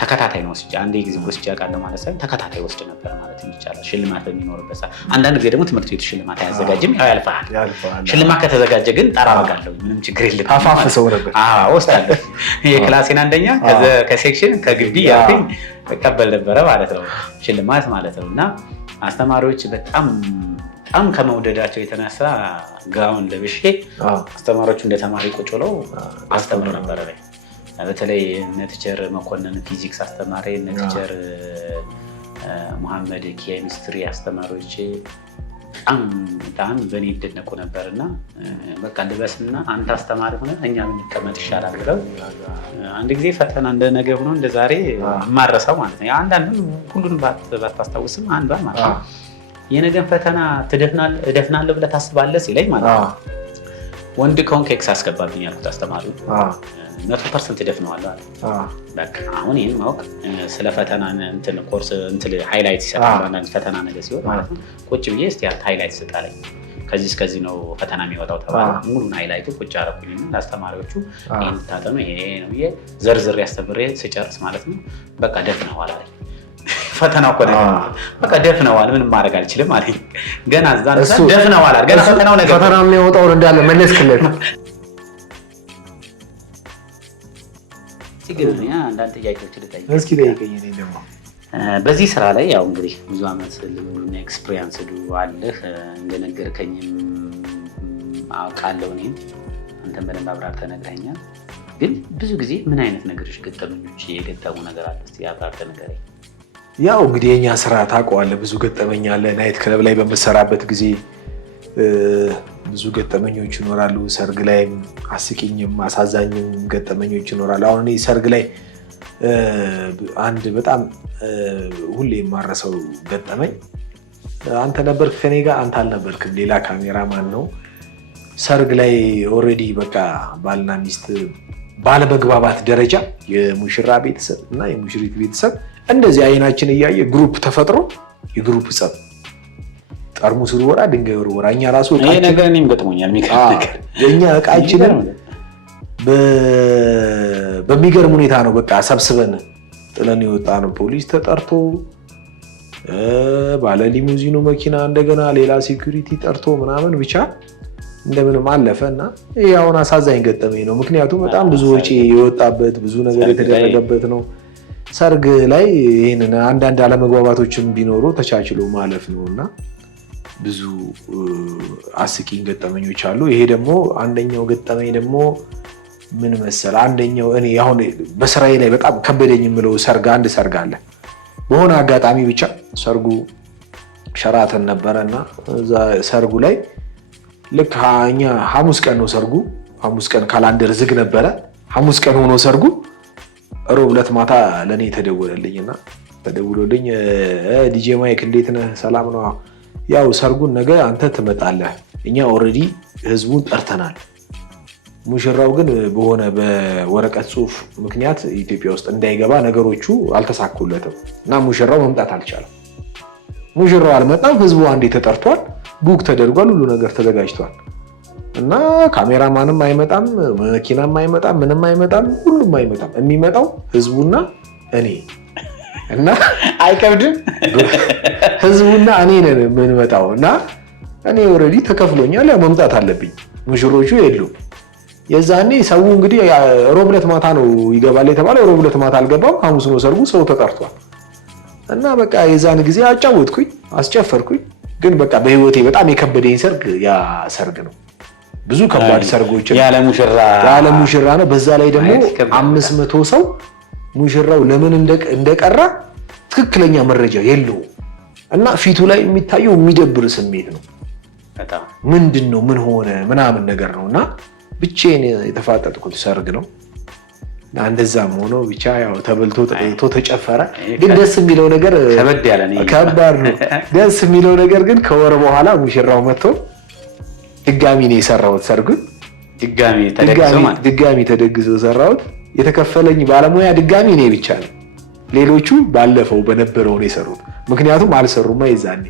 ተከታታይ ነው ወስጄ አንዴ ጊዜ ወስጄ አውቃለሁ ማለት ሳይሆን ተከታታይ ወስጄ ነበር ማለት ይቻላል። ሽልማት በሚኖርበት ሰዓት አንዳንድ ጊዜ ደግሞ ትምህርት ቤቱ ሽልማት አያዘጋጅም፣ ያልፋል። ሽልማት ከተዘጋጀ ግን ጠራርጋለሁ፣ ምንም ችግር የለም። ታፋፍሰው ነበር። ወስዳለሁ። የክላሴን አንደኛ ከሴክሽን ከግቢ ያልኩኝ ተቀበል ነበረ ማለት ነው፣ ሽልማት ማለት ነው። እና አስተማሪዎች በጣም ከመውደዳቸው የተነሳ ጋውን ለብሼ አስተማሪዎቹ እንደ ተማሪ ቁጭ ብለው አስተምር ነበረ። በተለይ እነ ቲቸር መኮንን ፊዚክስ አስተማሪ፣ እነ ቲቸር መሐመድ ኬሚስትሪ አስተማሪዎች በጣም በእኔ ይደነቁ ነበር። እና በቃ ልበስና አንተ አስተማሪ ሆነ እኛ ብንቀመጥ ይሻላል ብለው አንድ ጊዜ ፈተና እንደ ነገ ሆኖ እንደ ዛሬ የማረሳው ማለት ነው። አንዳንድም ሁሉን ባታስታውስም አንዷን ማለት ነው የነገን ፈተና እደፍናለሁ ብለህ ታስባለህ ሲለኝ ማለት ነው ወንድ ከሆንክ ኤክስ አስገባብኝ ያልኩት አስተማሪው 100% እደፍነዋለሁ አለ። በቃ አሁን ይህን ማወቅ ስለ ፈተና ኮርስ ሃይላይት ይሰጣል። አንዳንድ ፈተና ነገር ሲሆን ማለት ነው ቁጭ ብዬ እስቲ ሃይላይት ስጣለኝ። ከዚህ እስከዚህ ነው ፈተና የሚወጣው ተባለ። ሙሉን ሃይላይት ቁጭ አደረኩኝና ለአስተማሪዎቹ ይሄን ታጠኑ ይሄ ነው ዘርዝሬ አስተምሬ ስጨርስ ማለት ነው በቃ ደፍነዋል አለኝ። ፈተናው እኮ በቃ ደፍነዋል ምንም ማድረግ አልችልም አለኝ። ገና እዛን ደፍነዋል አለ ገና ፈተናው ነገር ፈተናው የሚወጣው እንዳለ መለስክለት። ሲገርም አንዳንድ ጥያቄዎች ልጠይቅ እስኪ ጠይቀኝ። እኔ ደግሞ በዚህ ስራ ላይ ያው እንግዲህ ብዙ አመት ልምዱና ኤክስፒሪየንስ አለህ እንደነገርከኝም አውቃለሁ። እኔም አንተም በደንብ አብራርተህ ነግረኸኛል። ግን ብዙ ጊዜ ምን አይነት ነገሮች ገጠመኞች የገጠሙ ነገር አለ? እስኪ አብራርተህ ንገረኝ። ያው እንግዲህ የኛ ስራ ታውቀዋለህ፣ ብዙ ገጠመኝ አለ። ናይት ክለብ ላይ በምሰራበት ጊዜ ብዙ ገጠመኞች ይኖራሉ። ሰርግ ላይም አስቂኝም አሳዛኝም ገጠመኞች ይኖራሉ። አሁን እኔ ሰርግ ላይ አንድ በጣም ሁሌ የማረሰው ገጠመኝ አንተ ነበርክ ከኔ ጋር፣ አንተ አልነበርክም፣ ሌላ ካሜራማን ነው። ሰርግ ላይ ኦልሬዲ በቃ ባልና ሚስት ባለመግባባት ደረጃ የሙሽራ ቤተሰብ እና የሙሽሪት ቤተሰብ እንደዚህ አይናችን እያየ ግሩፕ ተፈጥሮ የግሩፕ ጸብ፣ ጠርሙስ ወርወራ፣ ድንጋይ ወርወራ። እኛ ራሱ ይሄ ነገር እኔም ገጥሞኛል። የኛ እቃችንን በሚገርም ሁኔታ ነው በቃ ሰብስበን ጥለን የወጣ ነው። ፖሊስ ተጠርቶ ባለ ሊሙዚኑ መኪና እንደገና ሌላ ሴኩሪቲ ጠርቶ ምናምን ብቻ እንደምንም አለፈ እና ይሄ አሁን አሳዛኝ ገጠመኝ ነው። ምክንያቱም በጣም ብዙ ወጪ የወጣበት ብዙ ነገር የተደረገበት ነው። ሰርግ ላይ ይህንን አንዳንድ አለመግባባቶችም ቢኖሩ ተቻችሎ ማለፍ ነው እና ብዙ አስቂኝ ገጠመኞች አሉ። ይሄ ደግሞ አንደኛው ገጠመኝ ደግሞ ምን መሰለ፣ አንደኛው እኔ አሁን በስራዬ ላይ በጣም ከበደኝ የምለው አንድ ሰርግ አለ። በሆነ አጋጣሚ ብቻ ሰርጉ ሸራተን ነበረ እና እዛ ሰርጉ ላይ ልክ እኛ ሐሙስ ቀን ነው ሰርጉ። ሐሙስ ቀን ካላንደር ዝግ ነበረ። ሐሙስ ቀን ሆኖ ሰርጉ ሮብ ዕለት ማታ ለእኔ ተደወለልኝና ተደውሎልኝ ዲጄ ማይክ እንዴት ነህ? ሰላም ነው? ያው ሰርጉን ነገ አንተ ትመጣለህ፣ እኛ ኦልሬዲ ህዝቡን ጠርተናል። ሙሽራው ግን በሆነ በወረቀት ጽሑፍ ምክንያት ኢትዮጵያ ውስጥ እንዳይገባ ነገሮቹ አልተሳኩለትም እና ሙሽራው መምጣት አልቻለም። ሙሽራው አልመጣም። ህዝቡ አንዴ ተጠርቷል፣ ቡክ ተደርጓል፣ ሁሉ ነገር ተዘጋጅቷል እና ካሜራማንም አይመጣም፣ መኪናም አይመጣም፣ ምንም አይመጣም፣ ሁሉም አይመጣም። የሚመጣው ህዝቡና እኔ እና አይከብድም። ህዝቡና እኔ ነን የምንመጣው እና እኔ ኦልሬዲ ተከፍሎኛል፣ ያው መምጣት አለብኝ። ሙሽሮቹ የሉም። የዛኔ ሰው እንግዲህ ሮብ ዕለት ማታ ነው ይገባል የተባለው። ሮብ ዕለት ማታ አልገባም። ሐሙስ ነው ሰርጉ፣ ሰው ተጠርቷል እና በቃ የዛን ጊዜ አጫወትኩኝ፣ አስጨፈርኩኝ። ግን በቃ በህይወቴ በጣም የከበደኝ ሰርግ ያ ሰርግ ነው። ብዙ ከባድ ሰርጎች ያለ ሙሽራ ነው። በዛ ላይ ደግሞ 500 ሰው ሙሽራው ለምን እንደቀረ ትክክለኛ መረጃ የለውም እና ፊቱ ላይ የሚታየው የሚደብር ስሜት ነው። ምንድነው ምን ሆነ ምናምን ነገር ነው እና ብቻዬን የተፋጠጥኩት ሰርግ ነው። እንደዛም ሆኖ ብቻ ያው ተበልቶ ተጠይቶ ተጨፈረ። ግን ደስ የሚለው ነገር ከባድ ነው። ደስ የሚለው ነገር ግን ከወር በኋላ ሙሽራው መጥቶ ድጋሚ ነው የሰራሁት ሰርጉን። ድጋሚ ተደግሶ ሰራሁት። የተከፈለኝ ባለሙያ ድጋሚ ነው ብቻ ነው። ሌሎቹ ባለፈው በነበረው ነው የሰሩት። ምክንያቱም አልሰሩማ የዛኔ።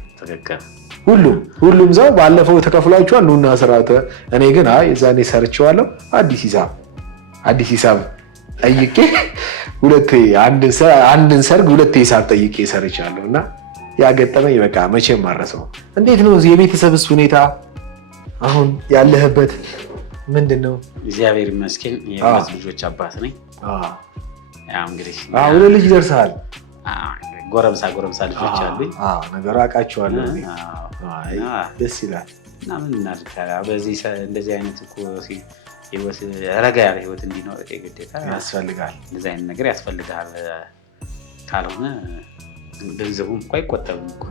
ሁሉም ሰው ባለፈው ተከፍሏቸዋል ኑና ስራተ። እኔ ግን የዛኔ ሰርቼዋለሁ። አዲስ ሂሳብ ጠይቄ አንድን ሰርግ ሁለቴ ሂሳብ ጠይቄ ሰርቻለሁ እና ያገጠመኝ በቃ መቼም ማረሰው። እንዴት ነው የቤተሰብስ ሁኔታ? አሁን ያለህበት ምንድን ነው? እግዚአብሔር ይመስገን የሁለት ልጆች አባት ነኝ። ያው እንግዲህ ሁለት ልጅ ደርሰሃል? ጎረምሳ ልጆች አሉኝ። ነገሩ አውቃቸዋለሁ። ደስ ይላል። እና ምን እናድርግ፣ በዚህ እንደዚህ አይነት እኮ ህይወት ረጋ ያለ ህይወት እንዲኖር ግዴታ ያስፈልጋል። እንደዚህ አይነት ነገር ያስፈልጋል። ካልሆነ ገንዘቡም እኮ አይቆጠብም እኮ።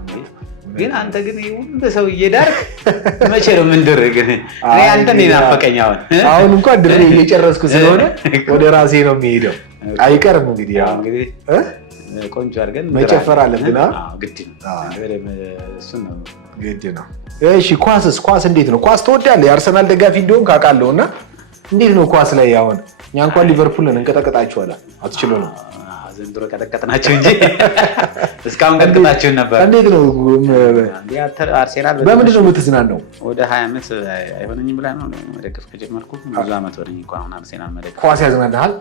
ግን አንተ ግን ሁሉ ሰው እየዳርክ መቼ ነው ምንድር? ግን አንተን ናፈቀኝ። አሁን እንኳን ድሬ እየጨረስኩ ስለሆነ ወደ ራሴ ነው የሚሄደው። አይቀርም እንግዲህ ቆንጆ አድርገን መጨፈር አለብን። ግድ ነው። ግድ ነው። እሺ ኳስ እንዴት ነው? ኳስ ትወዳለህ? የአርሰናል ደጋፊ እንደሆን ካውቃለሁ እና እንዴት ነው ኳስ ላይ? አሁን እኛ እንኳን ሊቨርፑልን እንቀጠቀጣችኋለን። አትችሉ ነው ዘንድሮ ቀጠቀጥናቸው እንጂ እስካሁን ቀጥቅጣችሁን ነበር። እንዴት ነው አርሴናል በምንድን ነው የምትዝናናው? ወደ 20 ዓመት አይሆነኝም ብላ ነው መደገፍ ከጀመርኩ ብዙ ዓመት ወደኝ እኮ አሁን አርሴናል መደገፍ። ኳስ ያዝናናል?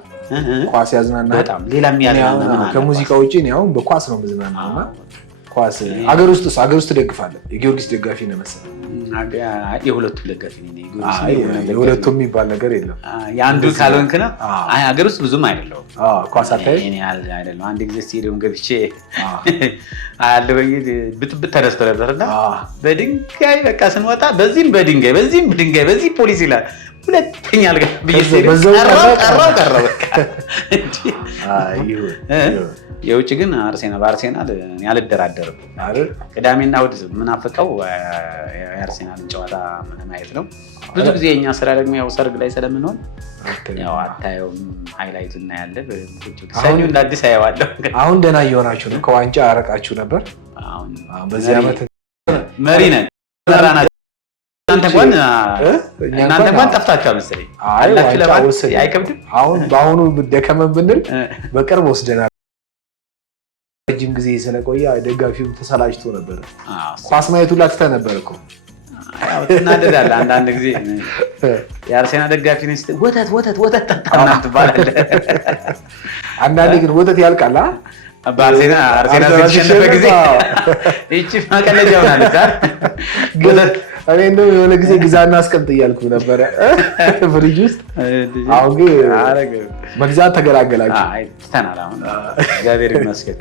ኳስ ያዝናናል በጣም ሌላ የሚያዝናና ከሙዚቃ ውጭ እኔ አሁን በኳስ ነው የምዝናናው። እና ኳስ አገር ውስጥ ደግፋለህ? የጊዮርጊስ ደጋፊ ነው መሰለኝ። የሁለቱም ደጋፊ ነኝ። የሁለቱም የሚባል ነገር የለም። የአንዱ ካልሆንክ ነው። ሀገር ውስጥ ብዙም አይደለሁም ኳስ አታይ አይደለም። አንድ ጊዜ ስቴዲየም ገብቼ አለ ብጥብጥ ተነስቶ ነበርና በድንጋይ በቃ ስንወጣ በዚህም በድንጋይ በዚህም ድንጋይ በዚህ ፖሊስ ይላል። ሁለተኛ ቀረው በቃ የውጭ ግን በአርሴናል አልደራደርም። ቅዳሜና እሑድ የምናፍቀው የአርሴናልን ጨዋታ ማየት ነው። ብዙ ጊዜ የኛ ስራ ደግሞ ያው ሰርግ ላይ ስለምንሆን ያው አታየውም፣ ሃይላይት እናያለን። ሰኞ እንደ አዲስ አየዋለሁ። አሁን ደህና እየሆናችሁ ነው። ከዋንጫ አረቃችሁ ነበር። አሁን በዚህ ዓመት መሪ ነን። እናንተ እንኳን ጠፍታችኋል መሰለኝ። አይከብድም። በአሁኑ ደከመን ብንል በቅርብ ወስደናል። ረጅም ጊዜ ስለቆየ ደጋፊውም ተሰላችቶ ነበር። ኳስ ማየቱ ላትተህ ነበር እኮ ትናደዳለህ። አንዳንድ ጊዜ የአርሴናል ደጋፊ ነኝ ስትል ወተት ጠጣ ትባላለህ። አንዳንዴ ግን ወተት ያልቃል። በአርሴናል ሲሸነፈ ጊዜ ይቺ መቀለጃ ሆናለች። እኔ እንደውም የሆነ ጊዜ ግዛና አስቀምጥ እያልኩ ነበረ ፍሪጅ ውስጥ። አሁን ግን መግዛት ተገላገላችሁ። ትተናል። አሁን እግዚአብሔር ይመስገን።